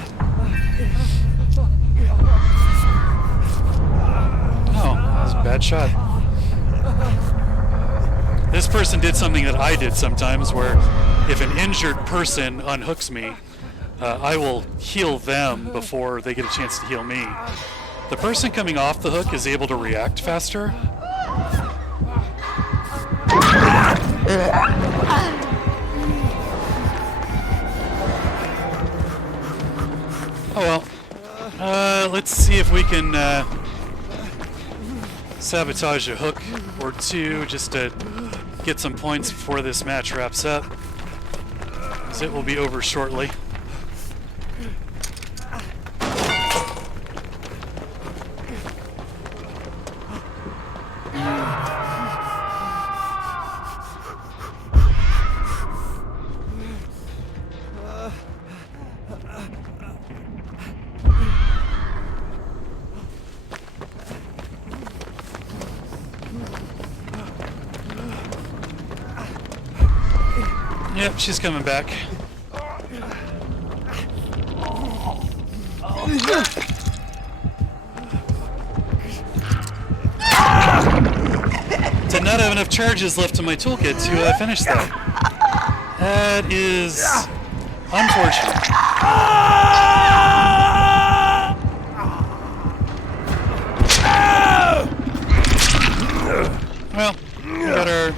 Oh, that was a bad shot. This person did something that I did sometimes, where if an injured person unhooks me, I will heal them before they get a chance to heal me. The person coming off the hook is able to react faster. Oh well. Let's see if we can sabotage a hook or two just to get some points before this match wraps up, as it will be over shortly. Yep, she's coming back. Did not have enough charges left in my toolkit to finish that. That is unfortunate. Well, we got our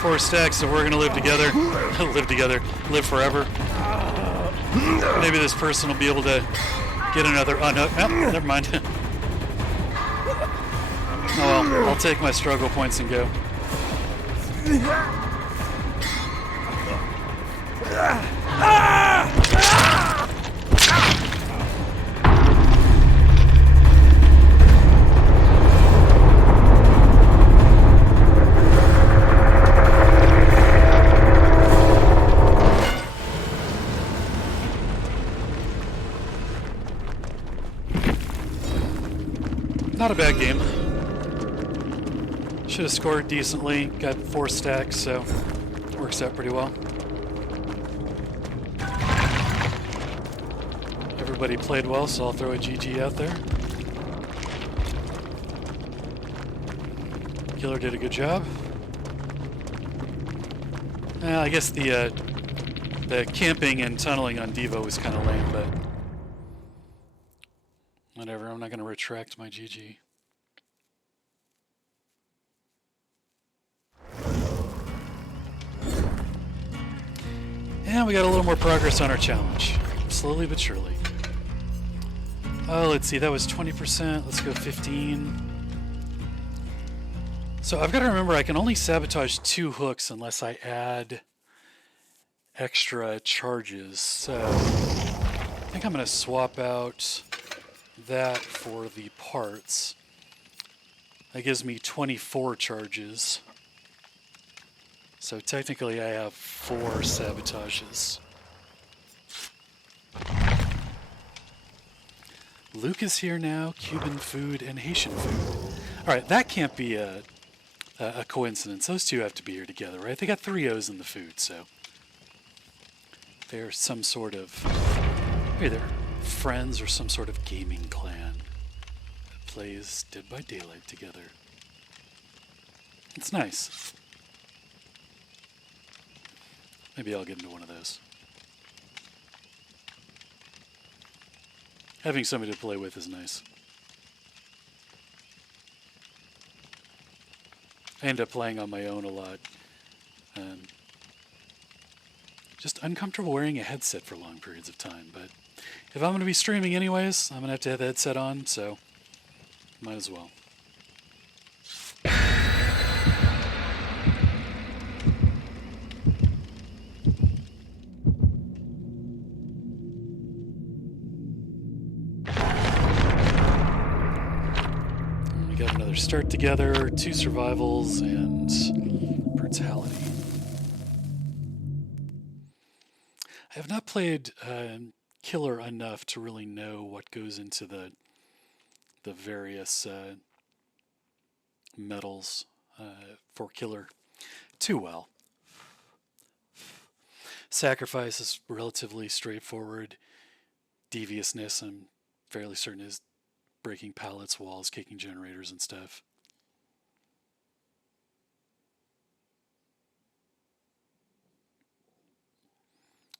4 stacks, so we're gonna live together. Live forever. Maybe this person will be able to get another unhook. Oh, never mind. Oh well, I'll take my struggle points and go. Not a bad game. Should have scored decently. Got 4 stacks, so works out pretty well. Everybody played well, so I'll throw a GG out there. Killer did a good job. I guess the camping and tunneling on Devo was kind of lame, but whatever. I'm not going to retract my GG. And we got a little more progress on our challenge, slowly but surely. Oh, let's see. That was 20%. Let's go 15. So I've got to remember I can only sabotage 2 hooks unless I add extra charges. So I think I'm going to swap out that for the parts. That gives me 24 charges. So technically I have 4 sabotages. Luke is here now, Cuban food and Haitian food. Alright, that can't be a coincidence. Those two have to be here together, right? They got 3 O's in the food, so they're some sort of, maybe they're friends or some sort of gaming clan that plays Dead by Daylight together. It's nice. Maybe I'll get into one of those. Having somebody to play with is nice. I end up playing on my own a lot. Just uncomfortable wearing a headset for long periods of time, but if I'm going to be streaming anyways, I'm going to have the headset on, so might as well. We got another start together, 2 survivals, and brutality. I have not played Killer enough to really know what goes into the various medals for Killer too well. Sacrifice is relatively straightforward. Deviousness, I'm fairly certain, is breaking pallets, walls, kicking generators and stuff.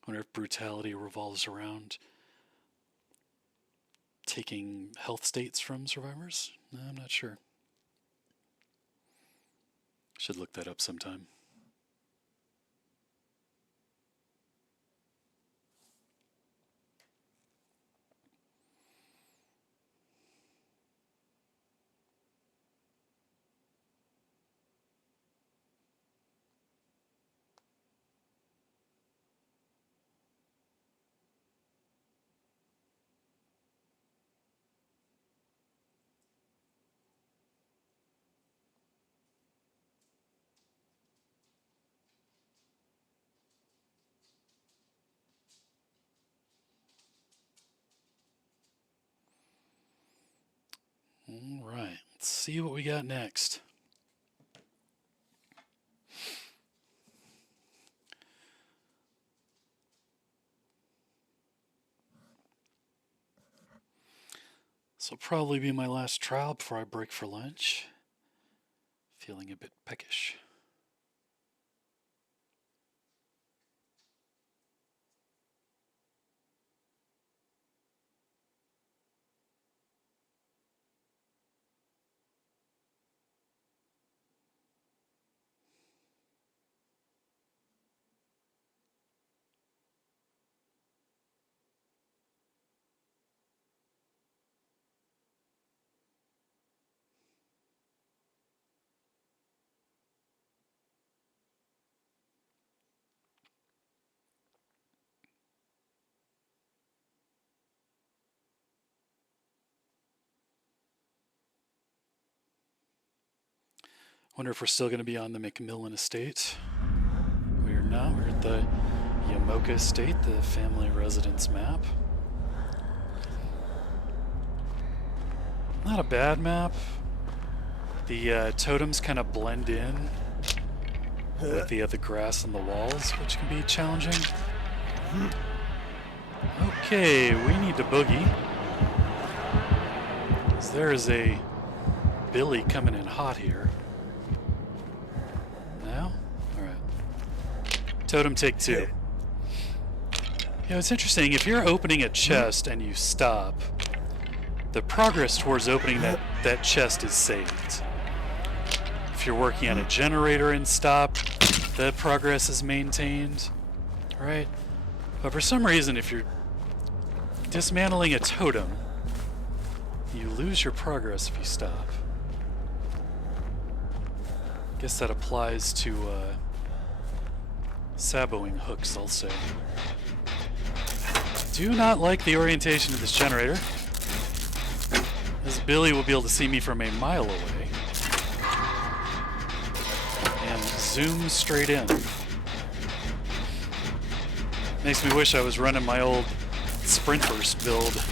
I wonder if brutality revolves around taking health states from survivors. No, I'm not sure. Should look that up sometime. All right, let's see what we got next. This will probably be my last trial before I break for lunch. Feeling a bit peckish. Wonder if we're still going to be on the McMillan estate. We're not. We're at the Yamoka estate, the family residence map. Not a bad map. The totems kind of blend in with the grass and the walls, which can be challenging. Okay, we need to boogie. There is a Billy coming in hot here. Now? Alright. Totem take 2. You know, it's interesting. If you're opening a chest and you stop, the progress towards opening that chest is saved. If you're working on a generator and stop, the progress is maintained. Right? But for some reason, if you're dismantling a totem, you lose your progress if you stop. Guess that applies to saboing hooks also. Do not like the orientation of this generator. This Billy will be able to see me from a mile away. And zoom straight in. Makes me wish I was running my old sprint burst build.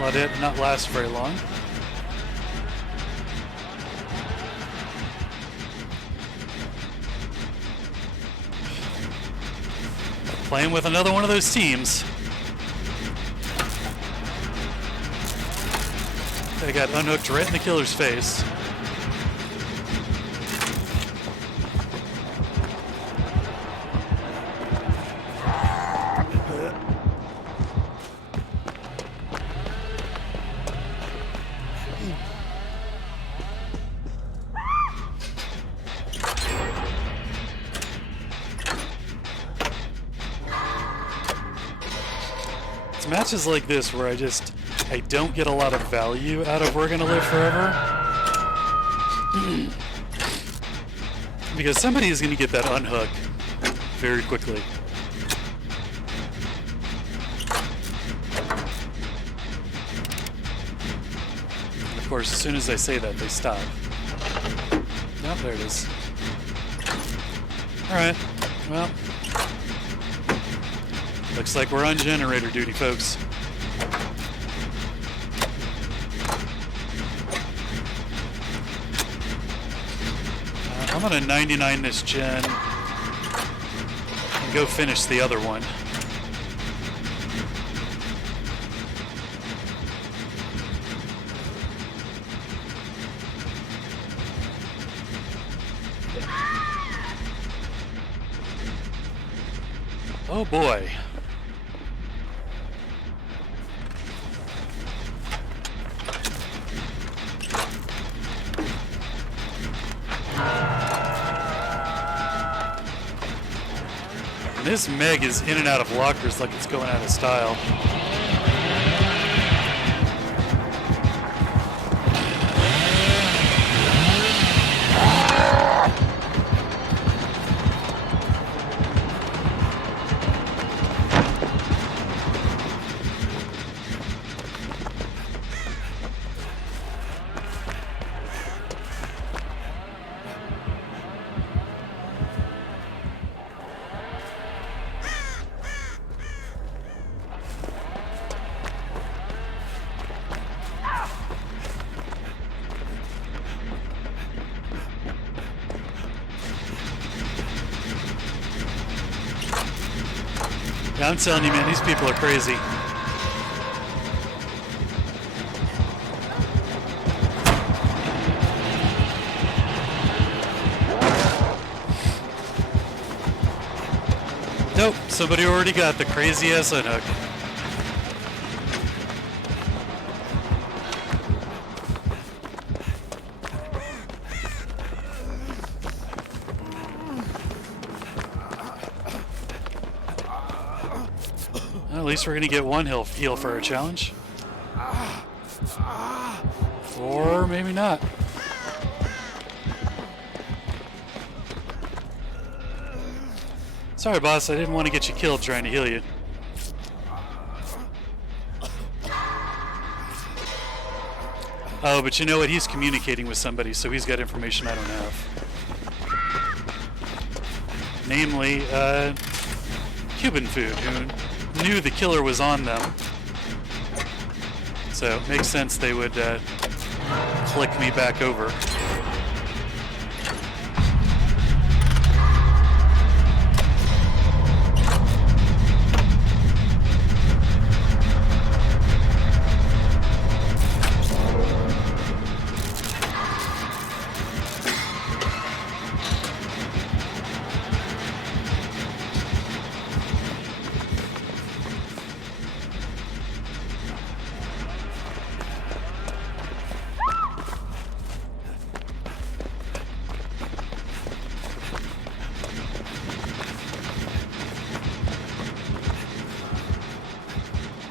Let it not last very long. Playing with another one of those teams. They got unhooked right in the killer's face. Matches like this where I don't get a lot of value out of We're Gonna Live Forever. Because somebody is going to get that unhook very quickly. And of course, as soon as I say that, they stop. Nope, there it is. Alright, well. Looks like we're on generator duty, folks. I'm gonna 99 this gen and go finish the other one. Oh boy. This Meg is in and out of lockers like it's going out of style. Yeah, I'm telling you, man, these people are crazy. Nope, somebody already got the crazy ass unhook. At least we're gonna get one heal for our challenge. Or maybe not. Sorry, boss, I didn't want to get you killed trying to heal you. Oh, but you know what? He's communicating with somebody, so he's got information I don't have. Namely, Cuban food, who knew the killer was on them. So it makes sense they would click me back over.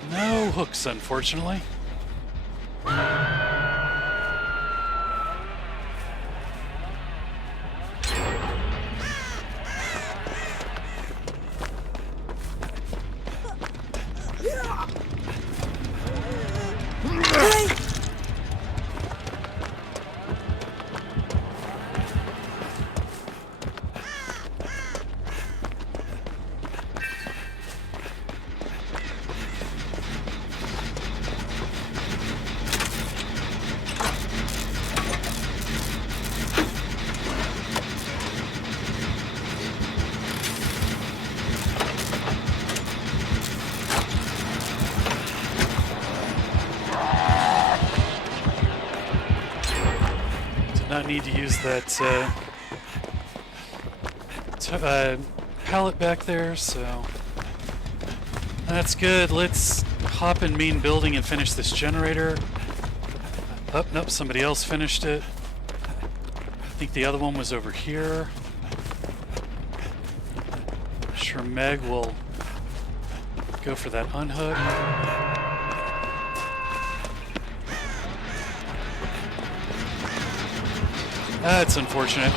No hooks, unfortunately. Not need to use that pallet back there, so that's good. Let's hop in main building and finish this generator. Oh, nope, somebody else finished it. I think the other one was over here. I'm sure Meg will go for that unhook. That's unfortunate.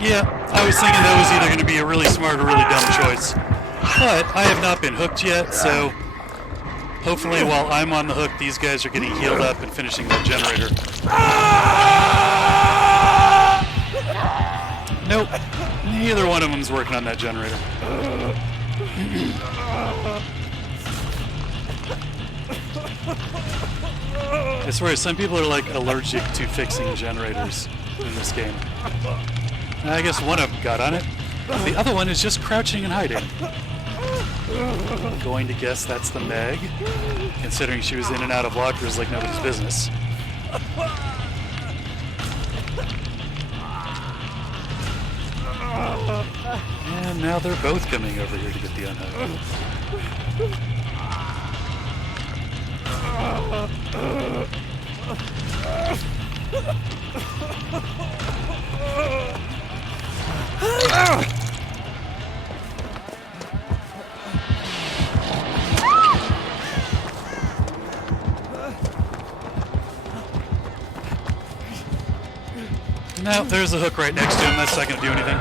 Yeah, I was thinking that was either going to be a really smart or really dumb choice. But I have not been hooked yet, so hopefully while I'm on the hook, these guys are getting healed up and finishing that generator. Nope, neither one of them's working on that generator. I swear, some people are like allergic to fixing generators in this game. I guess one of them got on it. The other one is just crouching and hiding. I'm going to guess that's the Meg, considering she was in and out of lockers like nobody's business. And now they're both coming over here to get the unhook. No, there's a hook right next to him. That's not going to do anything.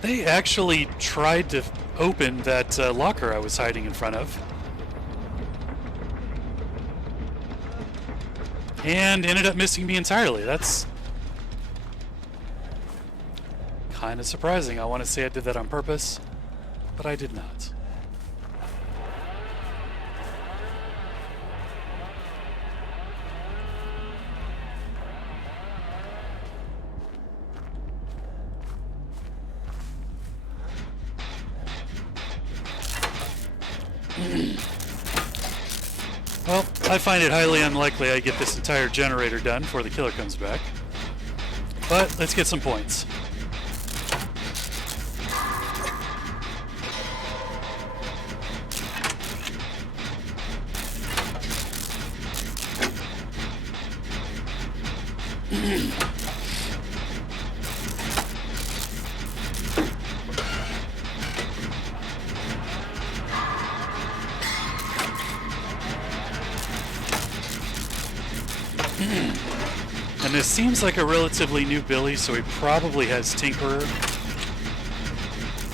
They actually tried to open that locker I was hiding in front of. And ended up missing me entirely. That's kind of surprising. I want to say I did that on purpose, but I did not. Well, I find it highly unlikely I get this entire generator done before the killer comes back. But let's get some points. And this seems like a relatively new Billy, so he probably has Tinkerer,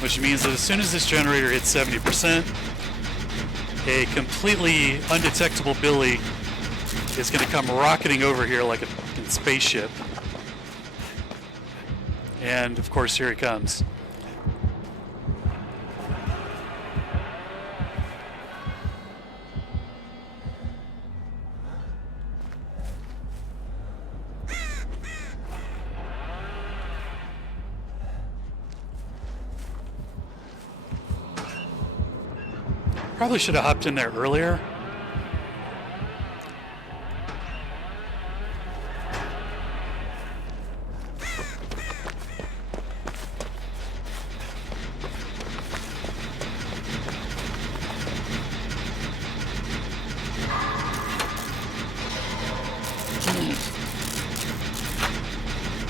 which means that as soon as this generator hits 70%, a completely undetectable Billy is going to come rocketing over here like a fucking spaceship. And of course, here he comes. Probably should have hopped in there earlier.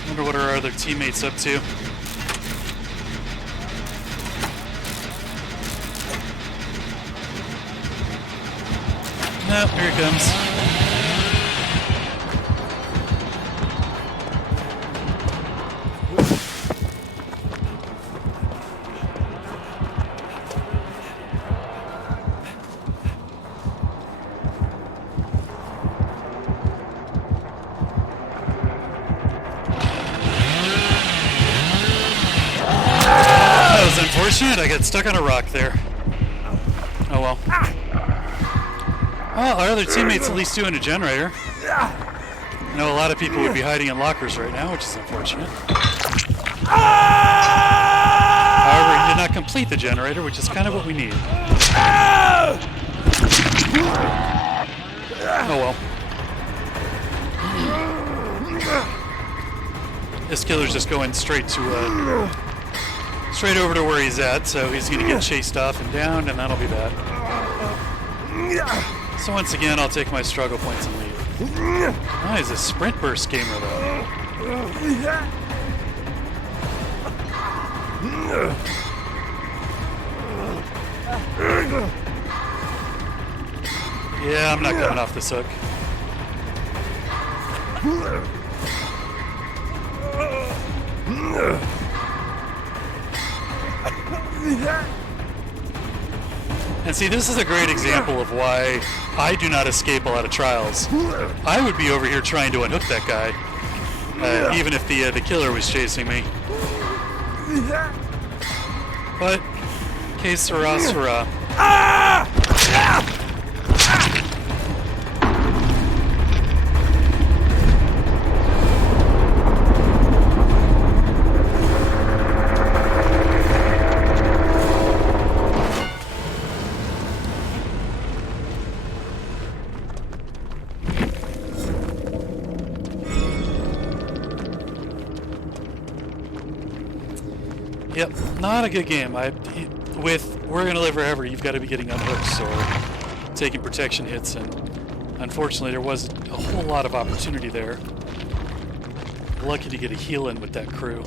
Wonder what our other teammates up to. No, here he comes. That was unfortunate. I got stuck on a rock there. Oh well. Well, our other teammate's at least doing a generator. I know a lot of people would be hiding in lockers right now, which is unfortunate. However, he did not complete the generator, which is kind of what we need. Oh well. This killer's just going straight to straight over to where he's at, so he's going to get chased off and down, and that'll be that. So once again, I'll take my struggle points and leave. Oh, he's a sprint burst gamer, though. Yeah, I'm not coming off this hook. And see, this is a great example of why I do not escape a lot of trials. I would be over here trying to unhook that guy, even if the killer was chasing me. But, que sera, sera. Yep, not a good game. With We're Gonna Live Forever, you've got to be getting unhooks or taking protection hits, and unfortunately there wasn't a whole lot of opportunity there. Lucky to get a heal in with that crew.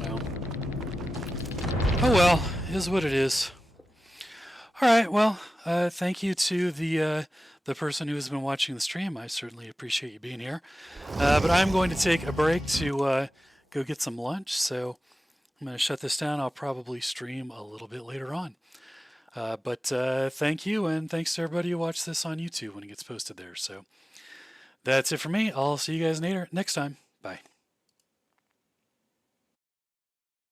No. Oh well, is what it is. Alright, well, thank you to the person who has been watching the stream. I certainly appreciate you being here. But I'm going to take a break to go get some lunch, so I'm going to shut this down. I'll probably stream a little bit later on. But thank you, and thanks to everybody who watched this on YouTube when it gets posted there. So that's it for me. I'll see you guys later next time. Bye.